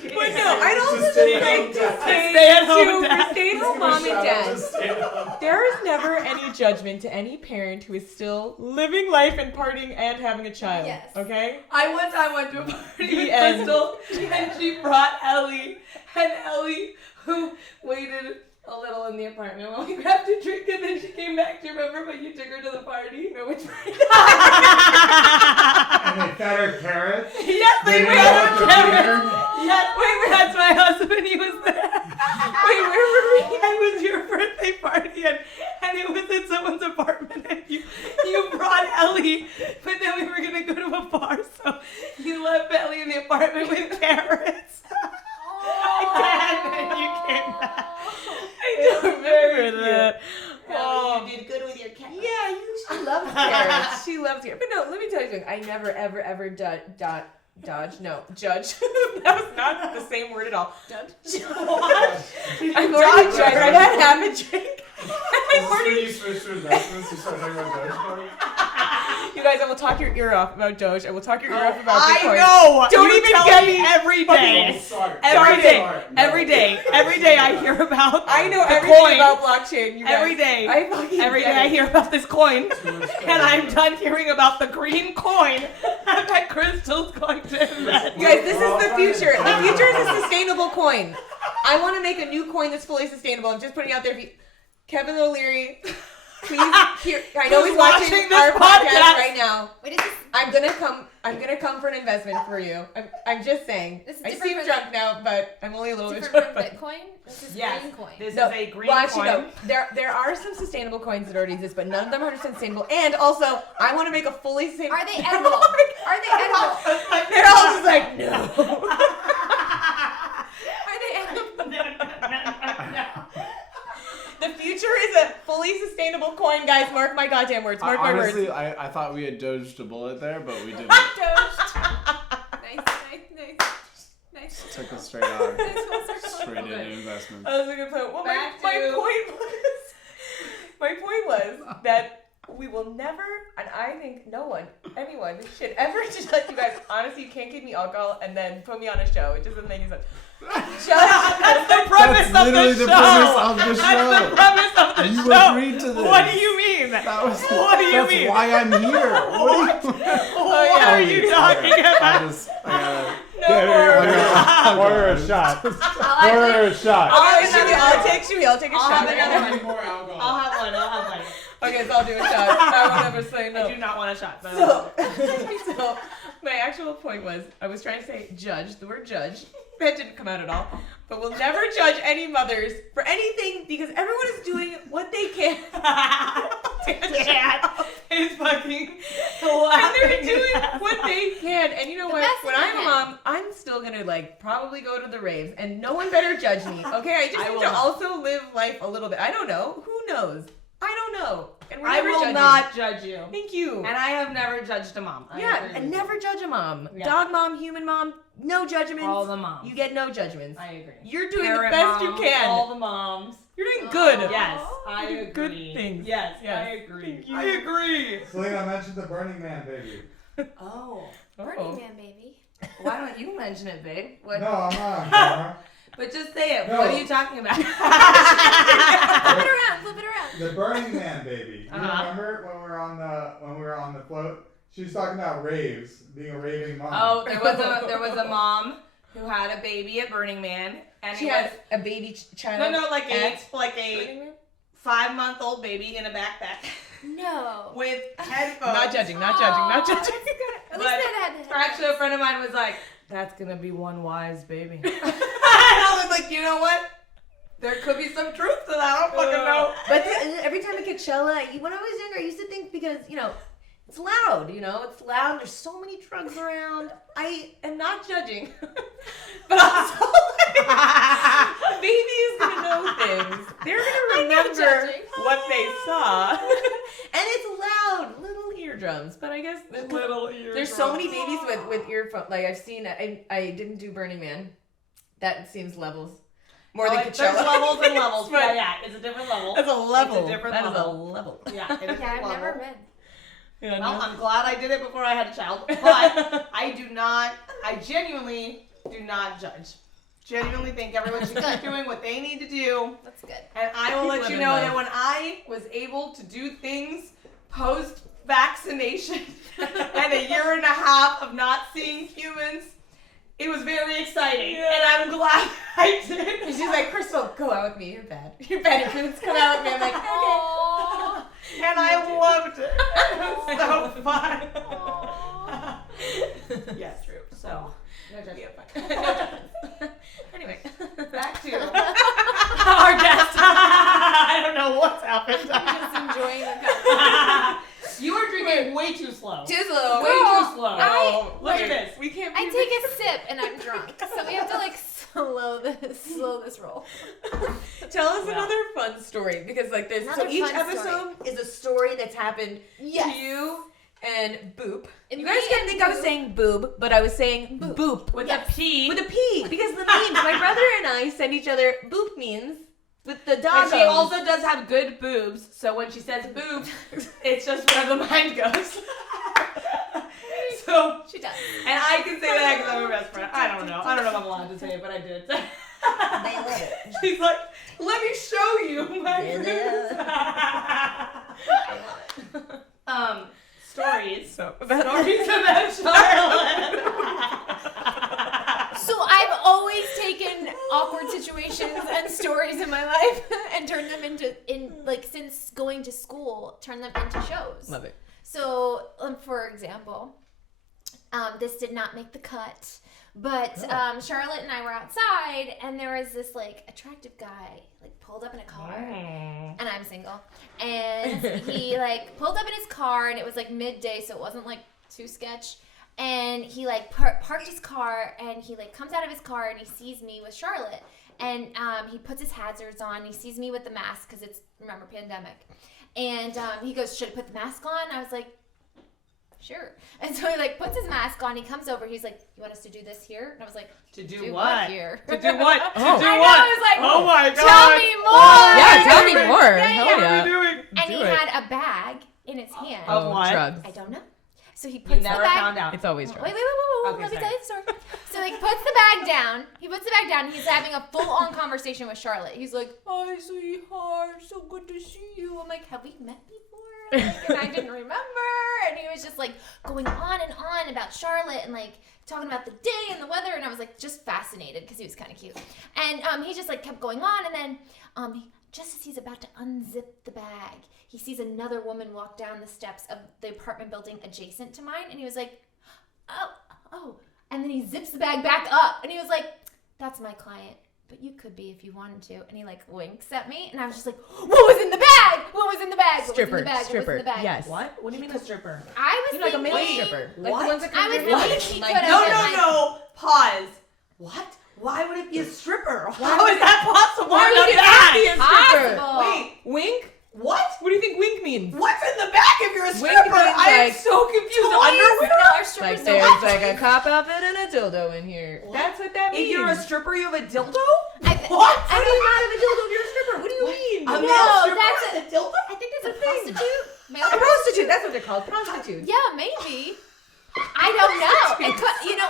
But no, I'd also just like to say stay-at-home mom and dad, there is never any judgment to any parent who is still living life and partying and having a child. Yes. Okay? I one time went to a party with Crystal, and she brought Ellie, and Ellie, who waited a little in the apartment while we grabbed a drink, and then she came back. Do you remember when you took her to the party? No, which party? And they fed her carrots? Yes, they fed her carrots. Yes, wait, that's my husband. He was there. Wait, where were we? It was your birthday party, and it was in someone's apartment, and you brought Ellie, but then we were going to go to a bar, so you left Ellie in the apartment with carrots. And then you came back. I don't remember that. Oh, you did good with your cat. Yeah, she loves carrots. She loves carrots. But no, let me tell you something. I never, ever, ever judge. That was not the same word at all. Judge. What? I'm already judged. I've had half a drink. When you switch to investments, you start talking about Dogecoin? You guys, I will talk your ear off about Doge. I will talk your ear off about Bitcoin. I know! Don't even get me every day. Every day I hear about I know the everything coin. about blockchain. You guys. Every day. Every day I hear about this coin. And I'm done hearing about the green coin that Crystal's going to invest. You guys, this is the future. The future is a sustainable coin. I want to make a new coin that's fully sustainable. I'm just putting it out there. Kevin O'Leary, please hear. I know he's watching our podcast right now. Wait, is this? I'm gonna come for an investment for you. I'm just saying. I seem drunk now, but I'm only a little bit drunk. Different from Bitcoin? This is green coin. This is a green coin. No. There are some sustainable coins that already exist, but none of them are 100% sustainable. And also, I want to make a fully sustainable. Are they edible? Are they edible? They're all just like, no. Are they edible? No. The future is a fully sustainable coin, guys. Mark my goddamn words. Mark my words. Honestly, I thought we had dodged a bullet there, but we didn't. Nice. Took us straight on. Straight into investments. That was a good point. Well, my point was that we will never, and I think anyone should ever just let you guys, honestly, you can't give me alcohol and then put me on a show. It just doesn't make any sense. That's the premise of the show. That's the premise of the show. You agreed to this. What do you mean? What do you mean? That's why I'm here. What are you talking about? Pour her a shot. Pour her a shot. I'll take a shot. I'll have one. Okay, so I'll do a shot. I won't ever say no. I do not want a shot. But So my actual point was, I was trying to say judge, the word judge. That didn't come out at all. But we'll never judge any mothers for anything because everyone is doing what they can. Dad is fucking and they're doing what they can. And you know what? When I'm a can. mom, I'm still gonna probably go to the raves and no one better judge me. Okay? I just need to also live life a little bit. I don't know. Who knows? I don't know. And I will not judge you. Thank you. And I have never judged a mom. And never judge a mom. Yeah. Dog mom, human mom, no judgments. All the moms. You get no judgments. I agree. You're doing Parent the best moms, you can. All the moms. You're doing good. Yes, I agree. Good things. Yes, I agree. I agree. Selena mentioned the Burning Man baby. Oh. Burning Man, baby. Why don't you mention it, babe? What? No, I'm not on camera. But just say it. No. What are you talking about? Flip it around. The Burning Man baby. You remember when we were on the float? She was talking about raves, being a raving mom. Oh, there was a mom who had a baby at Burning Man, and She had a baby child. No, like a 5-month-old baby in a backpack No. with headphones. Not judging. At least that But had the actually, a friend of mine was like, "That's gonna be one wise baby," and I was like, "You know what? There could be some truth to that. I don't fucking know." But every time at Coachella, when I was younger, I used to think because, it's loud, it's loud. There's so many drugs around. I am not judging. But also, a baby is going to know things. They're going to remember what they saw. And it's loud. Little eardrums. But I guess there's so many babies with earphones. Like, I've seen, I didn't do Burning Man. That seems levels. More than Coachella. There's levels and levels. Yeah, it's a different level. That's a level. It's a different level. level. That is a level. Yeah, it is a I've level. never been. Yeah, Well, no. I'm glad I did it before I had a child, but I genuinely do not judge. Genuinely think everyone should keep doing what they need to do. That's good. And I will let you know that when I was able to do things post-vaccination and a year and a half of not seeing humans, it was very exciting. Yeah. And I'm glad I did. And she's like, Crystal, go out with me. You're bad. You're bad at humans. Come out with me. I'm like, okay. Aww. And I loved it. It was so fun. Yes, true. So, no judgment. Anyway, Back to our guest. I don't know what's happened. I'm just enjoying the conversation. You are drinking way too slow. too slow. Way too slow. I- Look at this. We can't. I take a sip and I'm drunk, so we have to slow this roll. Tell us another fun story because this. Another So each fun episode is a story that's happened Yes. to you and Boop. And You guys me can and think I was Boop. saying boob, but I was saying boop With Yes. a P. with a P because the memes. My brother and I send each other boop memes with the dog. And she also does have good boobs, so when she says boobs, it's just where the mind goes. So, She does. and I can say that because I'm her best friend. I don't know if I'm allowed to say it, but I did. They love it. She's like, let me show you my boobs. Stories. Stories about Charlotte. So I've always taken awkward situations and stories in my life and turned them since going to school, turned them into shows. Love it. So, for example, this did not make the cut, but Charlotte and I were outside, and there was this attractive guy pulled up in a car, and I'm single, and he pulled up in his car, and it was midday, so it wasn't too sketch. And he parked his car, and he comes out of his car, and he sees me with Charlotte, and he puts his hazards on. He sees me with the mask because it's pandemic, and he goes, "Should I put the mask on?" I was like, "Sure." And so he puts his mask on. He comes over. He's like, "You want us to do this here?" And I was like, To do "Do what? here?" To do what? Oh. To do I know. what? I was like, Oh my god. "Tell me more." Yeah, tell me more. Yeah, Hell yeah. yeah. What are we doing? And Do he it. had a bag in his hand. Of what? Drugs. I don't know. So he You puts the never bag. found out. It's always Wait, drugs. wait. Okay, Let me sorry. tell you the story. So he puts the bag down. He's having a full-on conversation with Charlotte. He's like, "Hi, sweetheart. So good to see you." I'm like, "Have we met before?" And I didn't remember. And he was just going on and on about Charlotte and talking about the day and the weather. And I was just fascinated because he was kind of cute. And he just kept going on. And then just as he's about to unzip the bag, he sees another woman walk down the steps of the apartment building adjacent to mine, and he was like, oh. And then he zips the bag back up, and he was like, "That's my client, but you could be if you wanted to." And he winks at me, and I was just like, "What was in the bag? What was in the bag? What was in Stripper. the bag? What was Stripper. in the bag?" Yes. What? What do you mean a stripper? I was You know, like a thinking, male stripper. What? The ones that I come was to your thinking lunch. he Like, could have No. Pause. What? Why would it be a stripper? Why How would is that possible? Why in would a it bag? be a stripper? Possible. Wait, Wink? what? What do you puppet and a dildo in here. What? That's what that means. If you're a stripper, you have a dildo? What? How do you not have a dildo if you're a stripper? What do you mean? No, that's a dildo. I think that's a prostitute. A prostitute. That's what they're called. Prostitutes. Yeah, maybe. I don't know.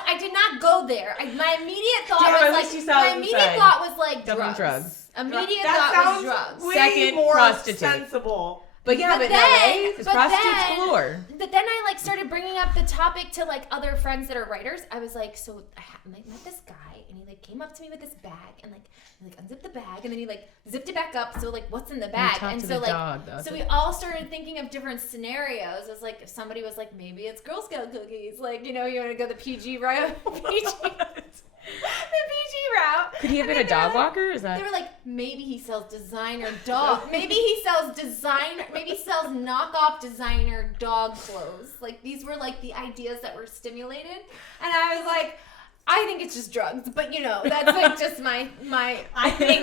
I did not go there. My immediate thought was like drugs. Immediate thought was drugs. Second, more prostitute. Sensible. But yeah, but LA is prostitutes galore. But then I started bringing up the topic to other friends that are writers. I was like, so I met this guy, and he came up to me with this bag, and unzipped the bag, and then he zipped it back up. So what's in the bag? And so so we all started thinking of different scenarios. As if somebody was like, maybe it's Girl Scout cookies. You want to go the PG route. The PG route. Could he have been a dog walker? Is that? They were like, maybe he sells designer dog. Maybe he sells knockoff designer dog clothes. These were the ideas that were stimulated, and I was like, I think it's just drugs, but that's just my inkling. I think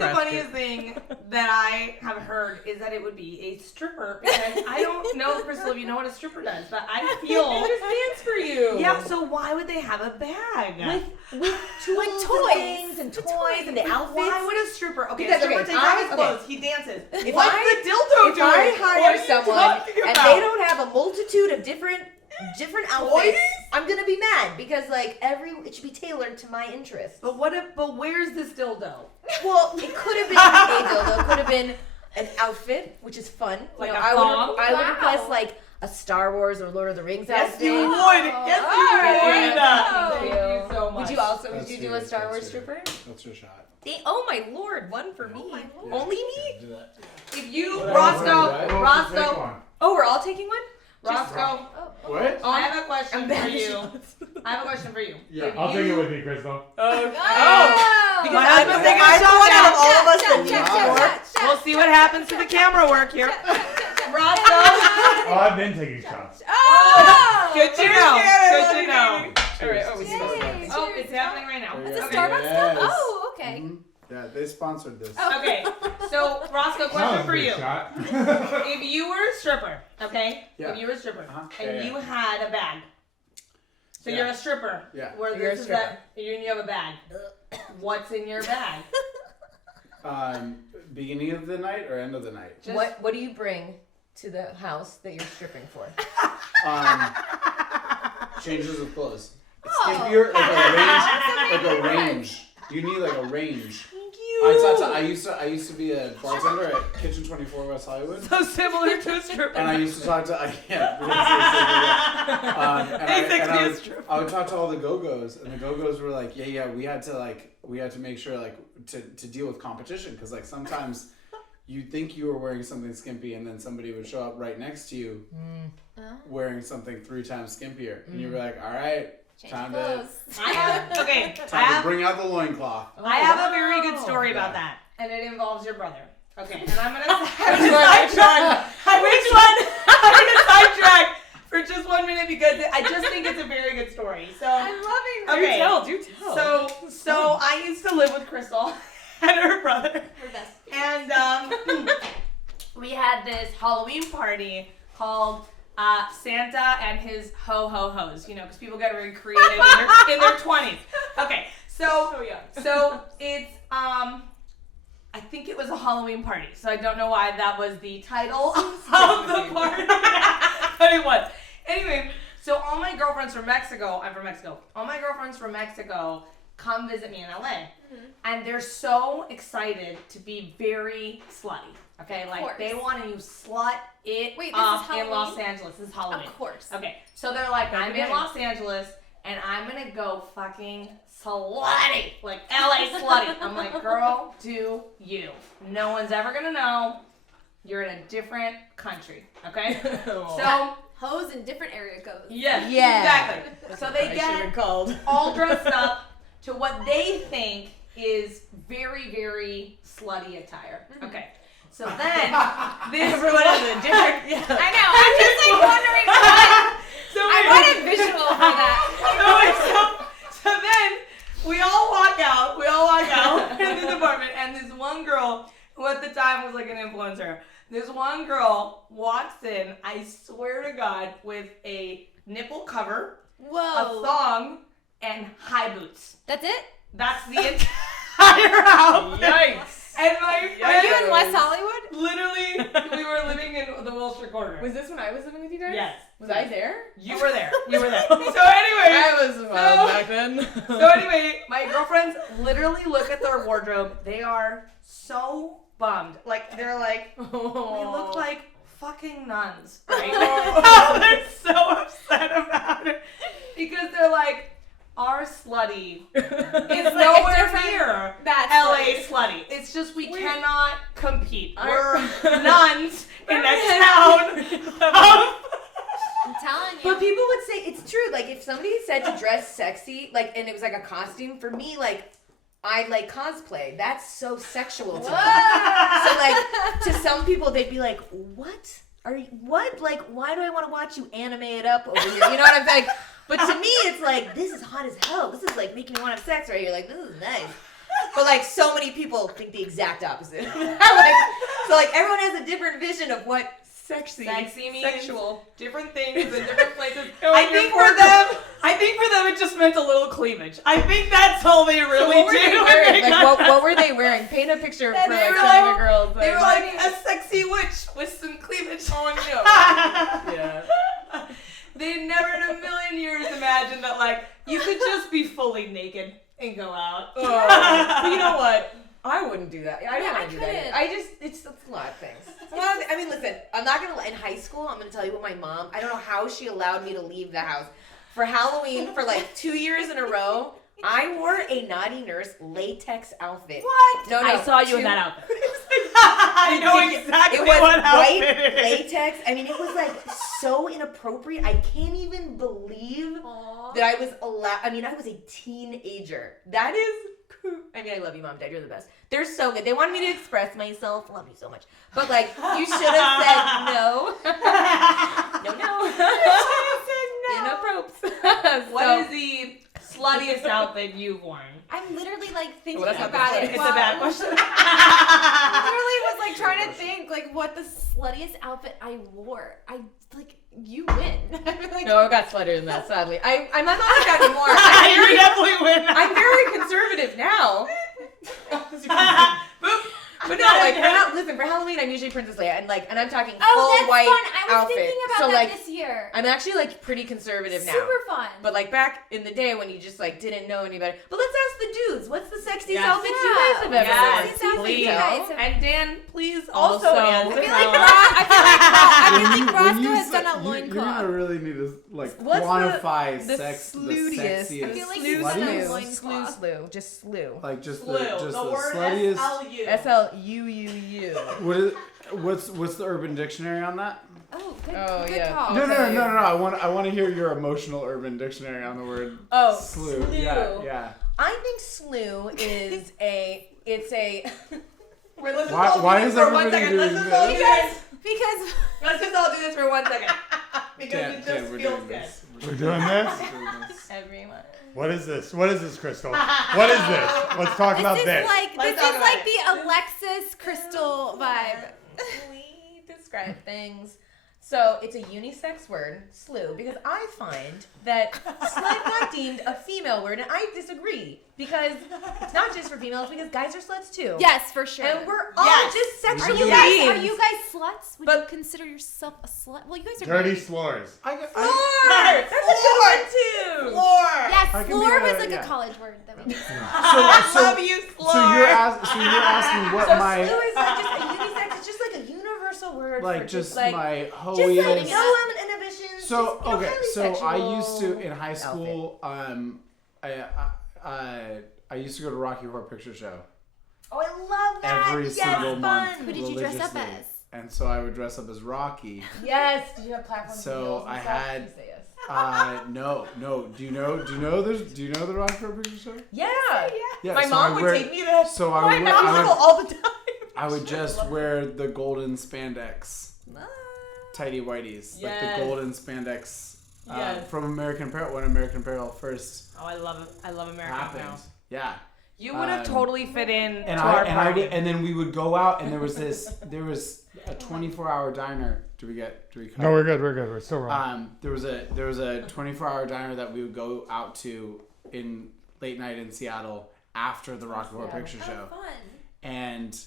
the funniest thing that I have heard is that it would be a stripper, because I don't know, Crystal, if you know what a stripper does, but I feel it stands for you. Yeah, so why would they have a bag? With toys and the outfits. Why would a stripper? Okay, because, a stripper takes off his clothes, he dances. What's the dildo doing? If I hire someone and they don't have a multitude of different outfits, I'm gonna be mad because it should be tailored to my interests. But where's this dildo? Well, it could have been a dildo, it could have been an outfit, which is fun. I would request a Star Wars or Lord of the Rings outfit. Yes, you would. Thank you so much. Would you do a Star Wars stripper? That's your shot. Oh my lord, one for me. Yeah. Only me? Do that. If you, Roscoe. Oh, we're all taking one? Roscoe. What? I have a question for you. Yeah. I'll take it with me, Crystal. Because I'm I'm taking the one out of all of us that check. We'll see what happens to the camera work here. Roscoe. Oh, I've been taking shots. Good to know. Good to know. All right. Oh, it's happening right now. It's a Okay. Starbucks Yes. cup? Oh, okay. Mhm. Yeah, they sponsored this. Okay, so Roscoe, question for you. Shot. If you were a stripper, okay? Yeah. If you were a stripper and Yeah. you had a bag, so Yeah. you're a stripper. Yeah. Where You're a this is stripper. that you have a bag. What's in your bag? Beginning of the night or end of the night? What do you bring to the house that you're stripping for? Changes of clothes. Skimpier, like a range. You need a range. Thank you. I used to be a bartender at Kitchen 24 West Hollywood. So similar to a stripper. And I used to talk to I would talk to all the go-go's, and the go-go's were like, yeah, we had to make sure to deal with competition, because sometimes you'd think you were wearing something skimpy, and then somebody would show up right next to you wearing something 3 times skimpier, and you were like, all right. Time to bring out the loincloth. I have a very good story about that, and it involves your brother. Okay, and I'm gonna sidetrack for just 1 minute because I just think it's a very good story. So I'm loving it. Okay. Do tell. So I used to live with Crystal and her brother. We're best. And we had this Halloween party called Santa and his ho-ho-hos, because people get very creative in their 20s. Okay, so it's, I think it was a Halloween party, so I don't know why that was the title of the party, but it was. Anyway, so all my girlfriends from Mexico, I'm from Mexico, all my girlfriends from Mexico come visit me in LA, and they're so excited to be very slutty. Okay, they want to slut it up in Los Angeles. This is Halloween. Of course. Okay, so they're like, I'm in Los Angeles, and I'm going to go fucking slutty. LA slutty. I'm like, girl, do you. No one's ever going to know. You're in a different country. Okay? So, Hoes in different area codes. yeah, exactly. So they get all dressed up to what they think is very, very slutty attire. Okay. So then, everyone has a different. Yeah. I know. I'm just wondering what. I want a visual for that. So then we all walk out in this apartment, and this one girl, who at the time was an influencer, this one girl walks in, I swear to God, with a nipple cover Whoa. a thong, and high boots. That's it? That's the entire outfit. Yikes. And my Are you in West Hollywood? literally, we were living in the Wilshire Corner. Was this when I was living with you guys? Yes. Was I there? You were there. You were there. So anyway. I was wild back then. So anyway, my girlfriends literally look at their wardrobe. They are so bummed. Like, they're like, we look like fucking nuns right now. They're so upset about it. Because they're like, our slutty is nowhere near LA slutty. It's just we cannot compete. We're nuns in a town. I'm telling you. But people would say it's true. Like if somebody said to dress sexy, like, and it was like a costume, for me, like, I like cosplay. That's so sexual to me. So like to some people they'd be like, what? Like, why do I want to watch you anime it up over here? You know what I'm saying? But to me, it's like, this is hot as hell. This is like making me want to have sex right here. Like, this is nice. But like, so many people think the exact opposite. So like, everyone has a different vision of what sexy means sexual. Different things in different places. I think for them it just meant a little cleavage. I think that's all they really So what were did. they wearing? Like, what were they wearing? Paint a picture for like some of the girls. They were like a sexy witch with some cleavage. Oh no. Yeah. They never in a million years imagined that like you could just be fully naked and go out. But you know what? I wouldn't do that. I don't Yeah, want I to do that. couldn't. It's a lot of things. It's a lot of, I mean, listen, I'm not going to, in high school, I'm going to tell you what my mom, I don't know how she allowed me to leave the house. For Halloween, for like 2 years in a row, I wore a naughty nurse latex outfit. What? No, I saw you in that outfit. I know exactly it was what white outfit it is. latex. I mean, it was like so inappropriate. I can't even believe that I was allowed. I mean, I was a teenager. That is cool. I mean, I love you, Mom, Dad. You're the best. They're so good. They wanted me to express myself. Love you so much. But like, you should have said no. No. You should have said no. Inappropriate. What is the sluttiest outfit you've worn? I'm literally like thinking that's not about the it. It's a bad question. I literally was like trying to think like what the sluttiest outfit I wore. You win. Like, No, I got sluttier than that, sadly. I'm not like that anymore. You definitely win. I'm very conservative now. But no, like, listen, for Halloween, I'm usually Princess Leia, and I'm talking full white fun. I was outfit. thinking about so, that like, this year. I'm actually, like, pretty conservative now. Super fun. But, like, back in the day when you just, like, didn't know any better. But let's ask the dudes. What's the sexiest Yes. outfits you guys have ever Yes, worn? please. You guys have- And Dan, please Also also answer. answer. I feel like When you Roscoe has say- done a You're loincloth. gonna really need to like What's quantify the sex, the sluttiest? sexiest. I feel like sluttiest? you've done a loincloth. Slew. Just slew. Like just Slew. the The word sluttiest. S-L-U. S-L-U-U-U. What's the Urban Dictionary on that? Oh, good, Oh, good yeah. call. No. I want to hear your emotional Urban Dictionary on the word slew. Yeah. I think slew is it's a Wait, let's just Why- all do why this is for 1 everybody second. Let's doing just all do this? this. Because Let's just all do this for 1 second. Because Dan, it Dan, just we're feels doing good. this. We're doing this? everyone. What is this? What is this, Crystal? What is this? Let's talk about this this. is like Let's talk about the Alexis Crystal vibe. We describe things. So it's a unisex word, slew, because I find that slut got deemed a female word, and I disagree because it's not just for females, because guys are sluts too. Yes, for sure. And we're all Yes. just Are sexual you beings. guys sluts? Would But- you consider yourself a slut? Well, you guys are Dirty married. slurs. Floor! That's a good one too. Yes, I can floor be was a- like yeah. a college word that we used. I love you, Floor. So you're asking what So my slew is like just a unisex. It's just like a universal word like for just like my just hoiest. like no inhibitions. So just, you know, okay, highly so I sexual used to in high outfit. school. I used to go to Rocky Horror Picture Show Oh, I love that. every yes, single fun. month. Who did you dress up religiously. as? And so I would dress up as Rocky. Yes. Did you have platforms? So and heels and I stuff? had- You say yes. No. Do you know the Rocky Horror Picture Show? Yeah. Yeah. My so mom I would wear- take me to. So my I mom would, all the time. I would just wear the golden spandex tighty whities, like Yes. the golden spandex Yes. from American Apparel when American Apparel first Oh, I love American happened. Apparel. Yeah. You would have totally fit in and to our party. and then we would go out, and there was a 24-hour diner. Do we No, we're good. We're still wrong. There was a 24-hour diner that we would go out to in late night in Seattle after the Rocky Horror Picture Show. Fun. And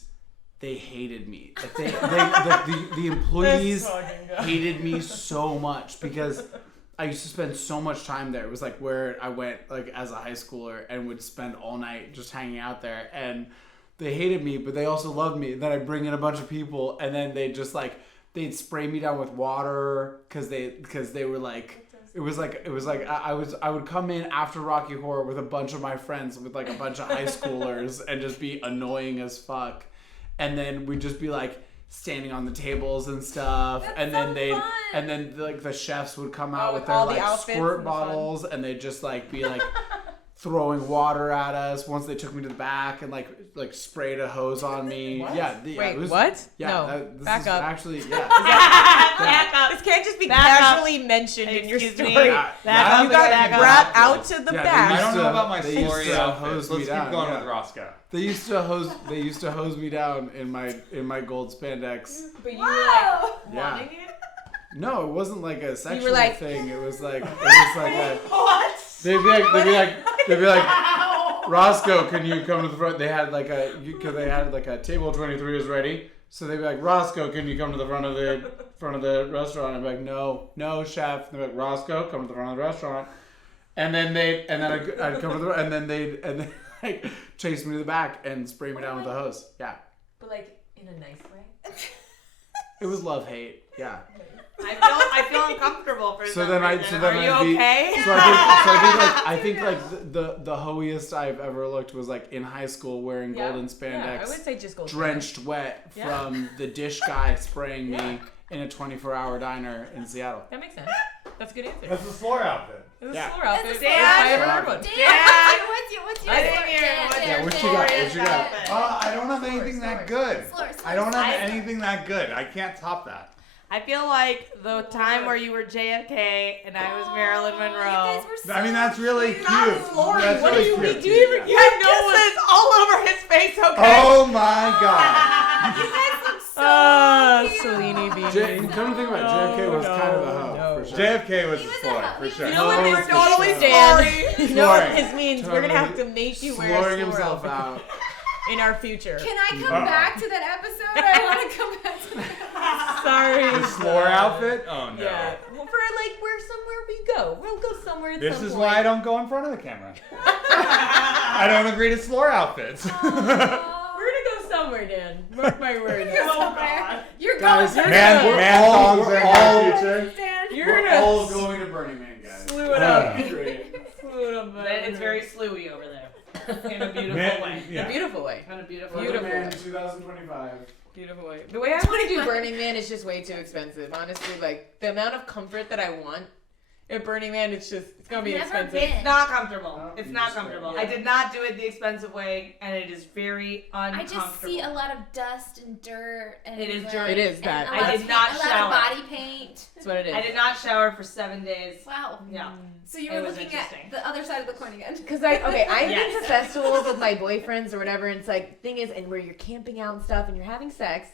they hated me. The employees hated me so much because I used to spend so much time there. It was like where I went like as a high schooler and would spend all night just hanging out there. And they hated me, but they also loved me. Then I'd bring in a bunch of people, and then they'd just like they'd spray me down with water because they were like. It was like I would come in after Rocky Horror with a bunch of my friends with like a bunch of high schoolers and just be annoying as fuck, and then we'd just be like standing on the tables and stuff. That's and then so they fun. and then like the chefs would come out with their all the like outfits squirt and bottles, and they'd just like be like throwing water at us. Once they took me to the back and like sprayed a hose on me. What? Wait, it was, what? Yeah, No, this back is up. actually yeah. Back up. This can't just be Back casually mentioned in your Excuse story. me. Back You up. got Back up. brought out to the Yeah, back. I don't know about my they used story to outfits. hose Let's me keep down, going yeah. with Roscoe. They used to hose me down in my gold spandex. But you were like Yeah. wanting it? No, it wasn't like a sexual like- thing. It was like a, What? they'd be like, Roscoe, can you come to the front? They had like a table 23 is ready. So they'd be like, Roscoe, can you come to the front of the restaurant? I'd be like, no, chef. And they'd be like, Roscoe, come to the front of the restaurant. And then I'd come to the and then like chase me to the back and spray me down with the hose. Yeah. But like in a nice way. It was love hate. Yeah. I feel uncomfortable for some reason. Are you okay? I think the hoiest I've ever looked was like in high school wearing golden spandex. Yeah, I would say just golden drenched wet from the dish guy spraying me in a 24-hour diner in Seattle. That makes sense. That's a good answer. That's the floor outfit. It's Yeah. a floor outfit. It's a If floor I ever outfit. heard one. What's your I didn't hear Dan, what- Dan, Yeah, what Dan, you got? Dan, What you got? Dan. I don't have anything that good. I don't have anything that good. I can't top that. I feel like the time where you were JFK and I was Marilyn Monroe. You guys were so I mean, that's really cute. Lori, That's what really do you cute. do? You even You have kisses all over his face, okay? Oh my god. You guys look so cute. Selena B. Come to think about it, JFK was kind of a hoe for sure. JFK was He a was a floor, hoe. for He sure. was You know what? They were For totally sure. sorry. You know what Flooring. this means? We're gonna have to make you wear a Flooring floor himself outfit out. in our future. Can I come back to that episode? I want to come back to that Sorry. The floor outfit? Oh no. Yeah. Well, for like where somewhere we go. We'll go somewhere. This some is point. why I don't go in front of the camera. I don't agree to floor outfits. We're gonna go somewhere, Dan. Mark my words. Oh, God. You're Guys, going Man songs are in the future. You're We're gonna all going to Burning Man, guys. slew it up. Great. Slew it up. It's very slewy over there. In a beautiful Man- way. yeah. A beautiful way. In a beautiful Burning way. Man 2025. Beautiful way. The way I want to do Burning Man is just way too expensive. Honestly, like the amount of comfort that I want at Burning Man, it's gonna be Never expensive. been. It's not comfortable. Oh, It's you not just comfortable. yeah. I did not do it the expensive way, and it is very I uncomfortable. just see a lot of dust and dirt. And It is like, dirt. It is and bad. a I lot did of not paint, a shower. lot of body paint. That's what it is. I did not shower for 7 days. Wow. Yeah. So you It were was looking interesting. at the other side of the coin again. Cause I've been Yes. to festivals with my boyfriends or whatever, and it's like thing is, and where you're camping out and stuff, and you're having sex,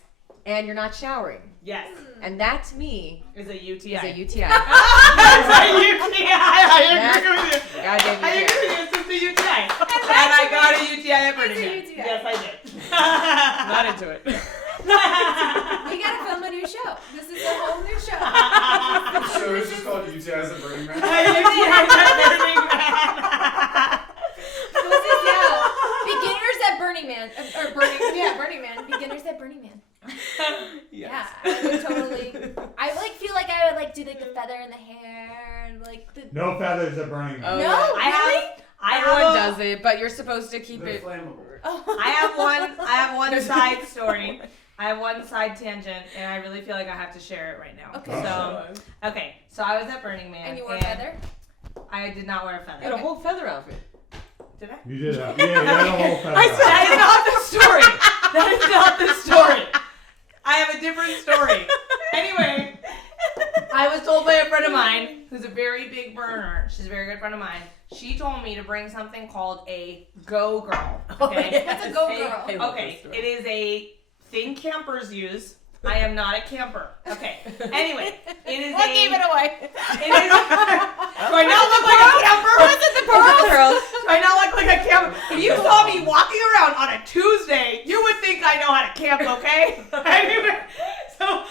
and you're not showering, Yes. and that to me It's a UTI. is a UTI. It's a UTI. I agree with you. Goddamn I UTI. agree with you. It's just a UTI. And I got a UTI at Burning It's a Man. UTI. Yes, I did. Not into it. We gotta film a new show. This is a whole new show. The show is just called UTIs at Burning Man. UTI at Burning Man. This is, beginners at Burning Man, or Burning Man. Beginners at Burning Man. Yeah, I would totally. I like feel like I would like do like the feather in the hair and like the. No feathers at Burning Man. Oh, No, yeah. I Everyone have does it, but you're supposed to keep They're it. flammable. I have one side story. I have one side tangent, and I really feel like I have to share it right now. Okay. So I was at Burning Man. And you wore a feather. I did not wear a You feather. had a whole feather outfit. Did I? You did that. Yeah, you had a whole feather. That is not the story. That is not the story. I have a different story. Anyway, I was told by a friend of mine, who's a very big burner. She's a very good friend of mine. She told me to bring something called a Go Girl. Okay? What's a Go Girl? Okay, it is a thing campers use. I am not a camper. Okay. Anyway, it is What gave it away? It is. Do I not look like a camper? Was it the pearls? Do I not look like a camper? If you saw me walking around on a Tuesday, you would think I know how to camp, okay? Anyway, so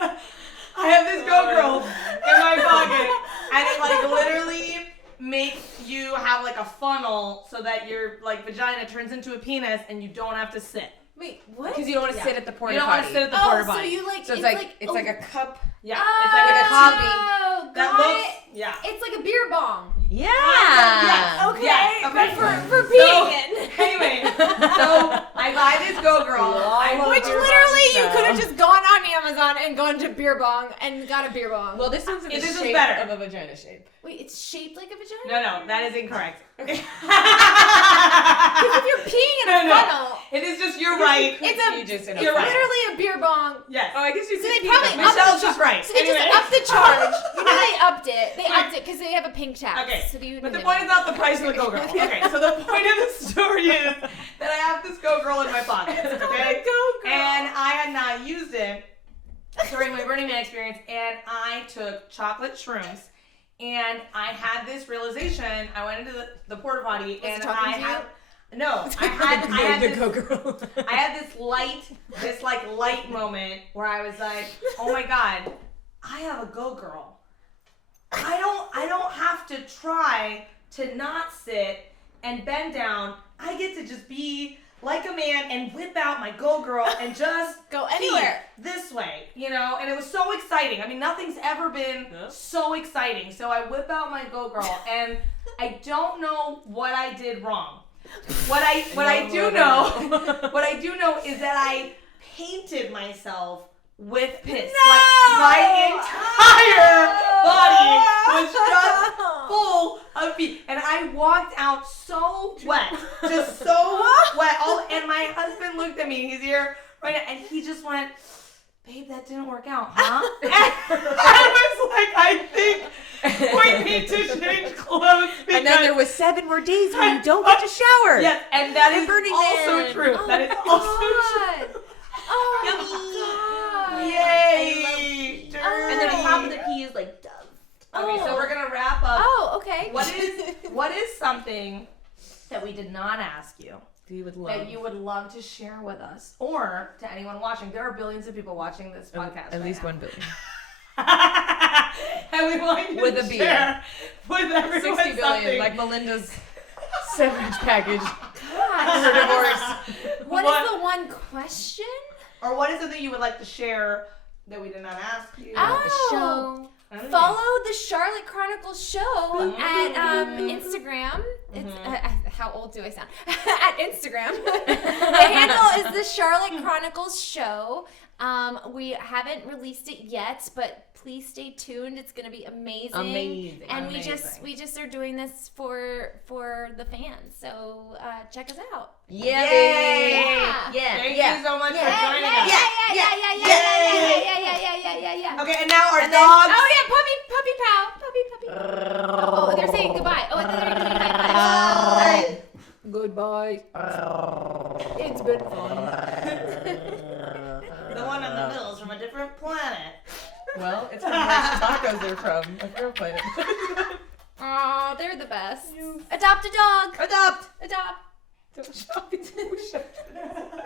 I have this Go Girl in my pocket, and it like literally makes you have like a funnel so that your like vagina turns into a penis and you don't have to sit. Wait, what? Because you don't want to sit at the porta You don't want to sit at the porta potty. So you like So it's like a cup. Yeah, it's like a copy. Oh, That got looks. it. Yeah. It's like a beer bong. Yeah. Yes. Okay, Yes, okay. but for peeing in. Anyway, so I buy this Go Girl. Which literally you could have just gone on Amazon and gone to beer bong and got a beer bong. Well, this one's in the This is shape better. of a vagina shape. Wait, it's shaped like a vagina? No, that is incorrect. Because if you're peeing in a funnel, It is just you're right. You're right. literally a beer bong. Yes. Oh, I guess you So they could probably upped Michelle's the just right. So they Anyway. just upped the charge. You know they upped it. They upped it because they have a pink tax. Okay. So they But the point is not the price of the Go Girl. Okay, so the point of the story is that I have this Go Girl in my pocket. Okay? And I had not used it during my Burning Man experience, and I took chocolate shrooms. And I had this realization. I went into the porta potty, and I had this light moment where I was like, oh my God, I have a Go Girl. I don't have to try to not sit and bend down. I get to just be like a man and whip out my Go Girl and just Go anywhere. this way, you know? And it was so exciting. I mean, nothing's ever been so exciting. So I whip out my Go Girl, and I don't know what I did wrong. What I do know is that I painted myself with piss. Like my entire body was just full of pee, and I walked out so wet, just so wet. And my husband looked at me. He's here right now, and he just went, "Babe, that didn't work out, huh?" And I was like, "I think we need to change clothes." And then there was 7 more days when you don't get to shower. Yes, and that is Burning also Man. true. Oh That is my also God. true. Oh my God. Yay! And then the top of the pee is like dove. Okay, so we're gonna wrap up. Oh, okay. What is something that we did not ask you that you would love to share with us, or to anyone watching? There are billions of people watching this podcast. At least 1 billion. And we want you With to a B. share with everyone 60 billion, something. like Melinda's 7-inch package. Gosh. divorce. What is the one question? Or what is something you would like to share that we did not ask you? Oh. Follow the Charlotte Chronicles show at Instagram. It's how old do I sound? At Instagram. The handle is the Charlotte Chronicles show. We haven't released it yet, but please stay tuned. It's gonna be amazing. And we just are doing this for the fans. So check us out. Yay! Thank you so much for joining us. Yeah. Okay, and now our dogs. Oh yeah, puppy pow. Oh, they're saying goodbye. Oh, they're doing goodbye. Goodbye. It's been fun. The one in the middle is from a different planet. Well, it's from where tacos they're from. A fair planet. Aw, they're the best. Adopt a dog. Adopt! Adopt. Don't shop it.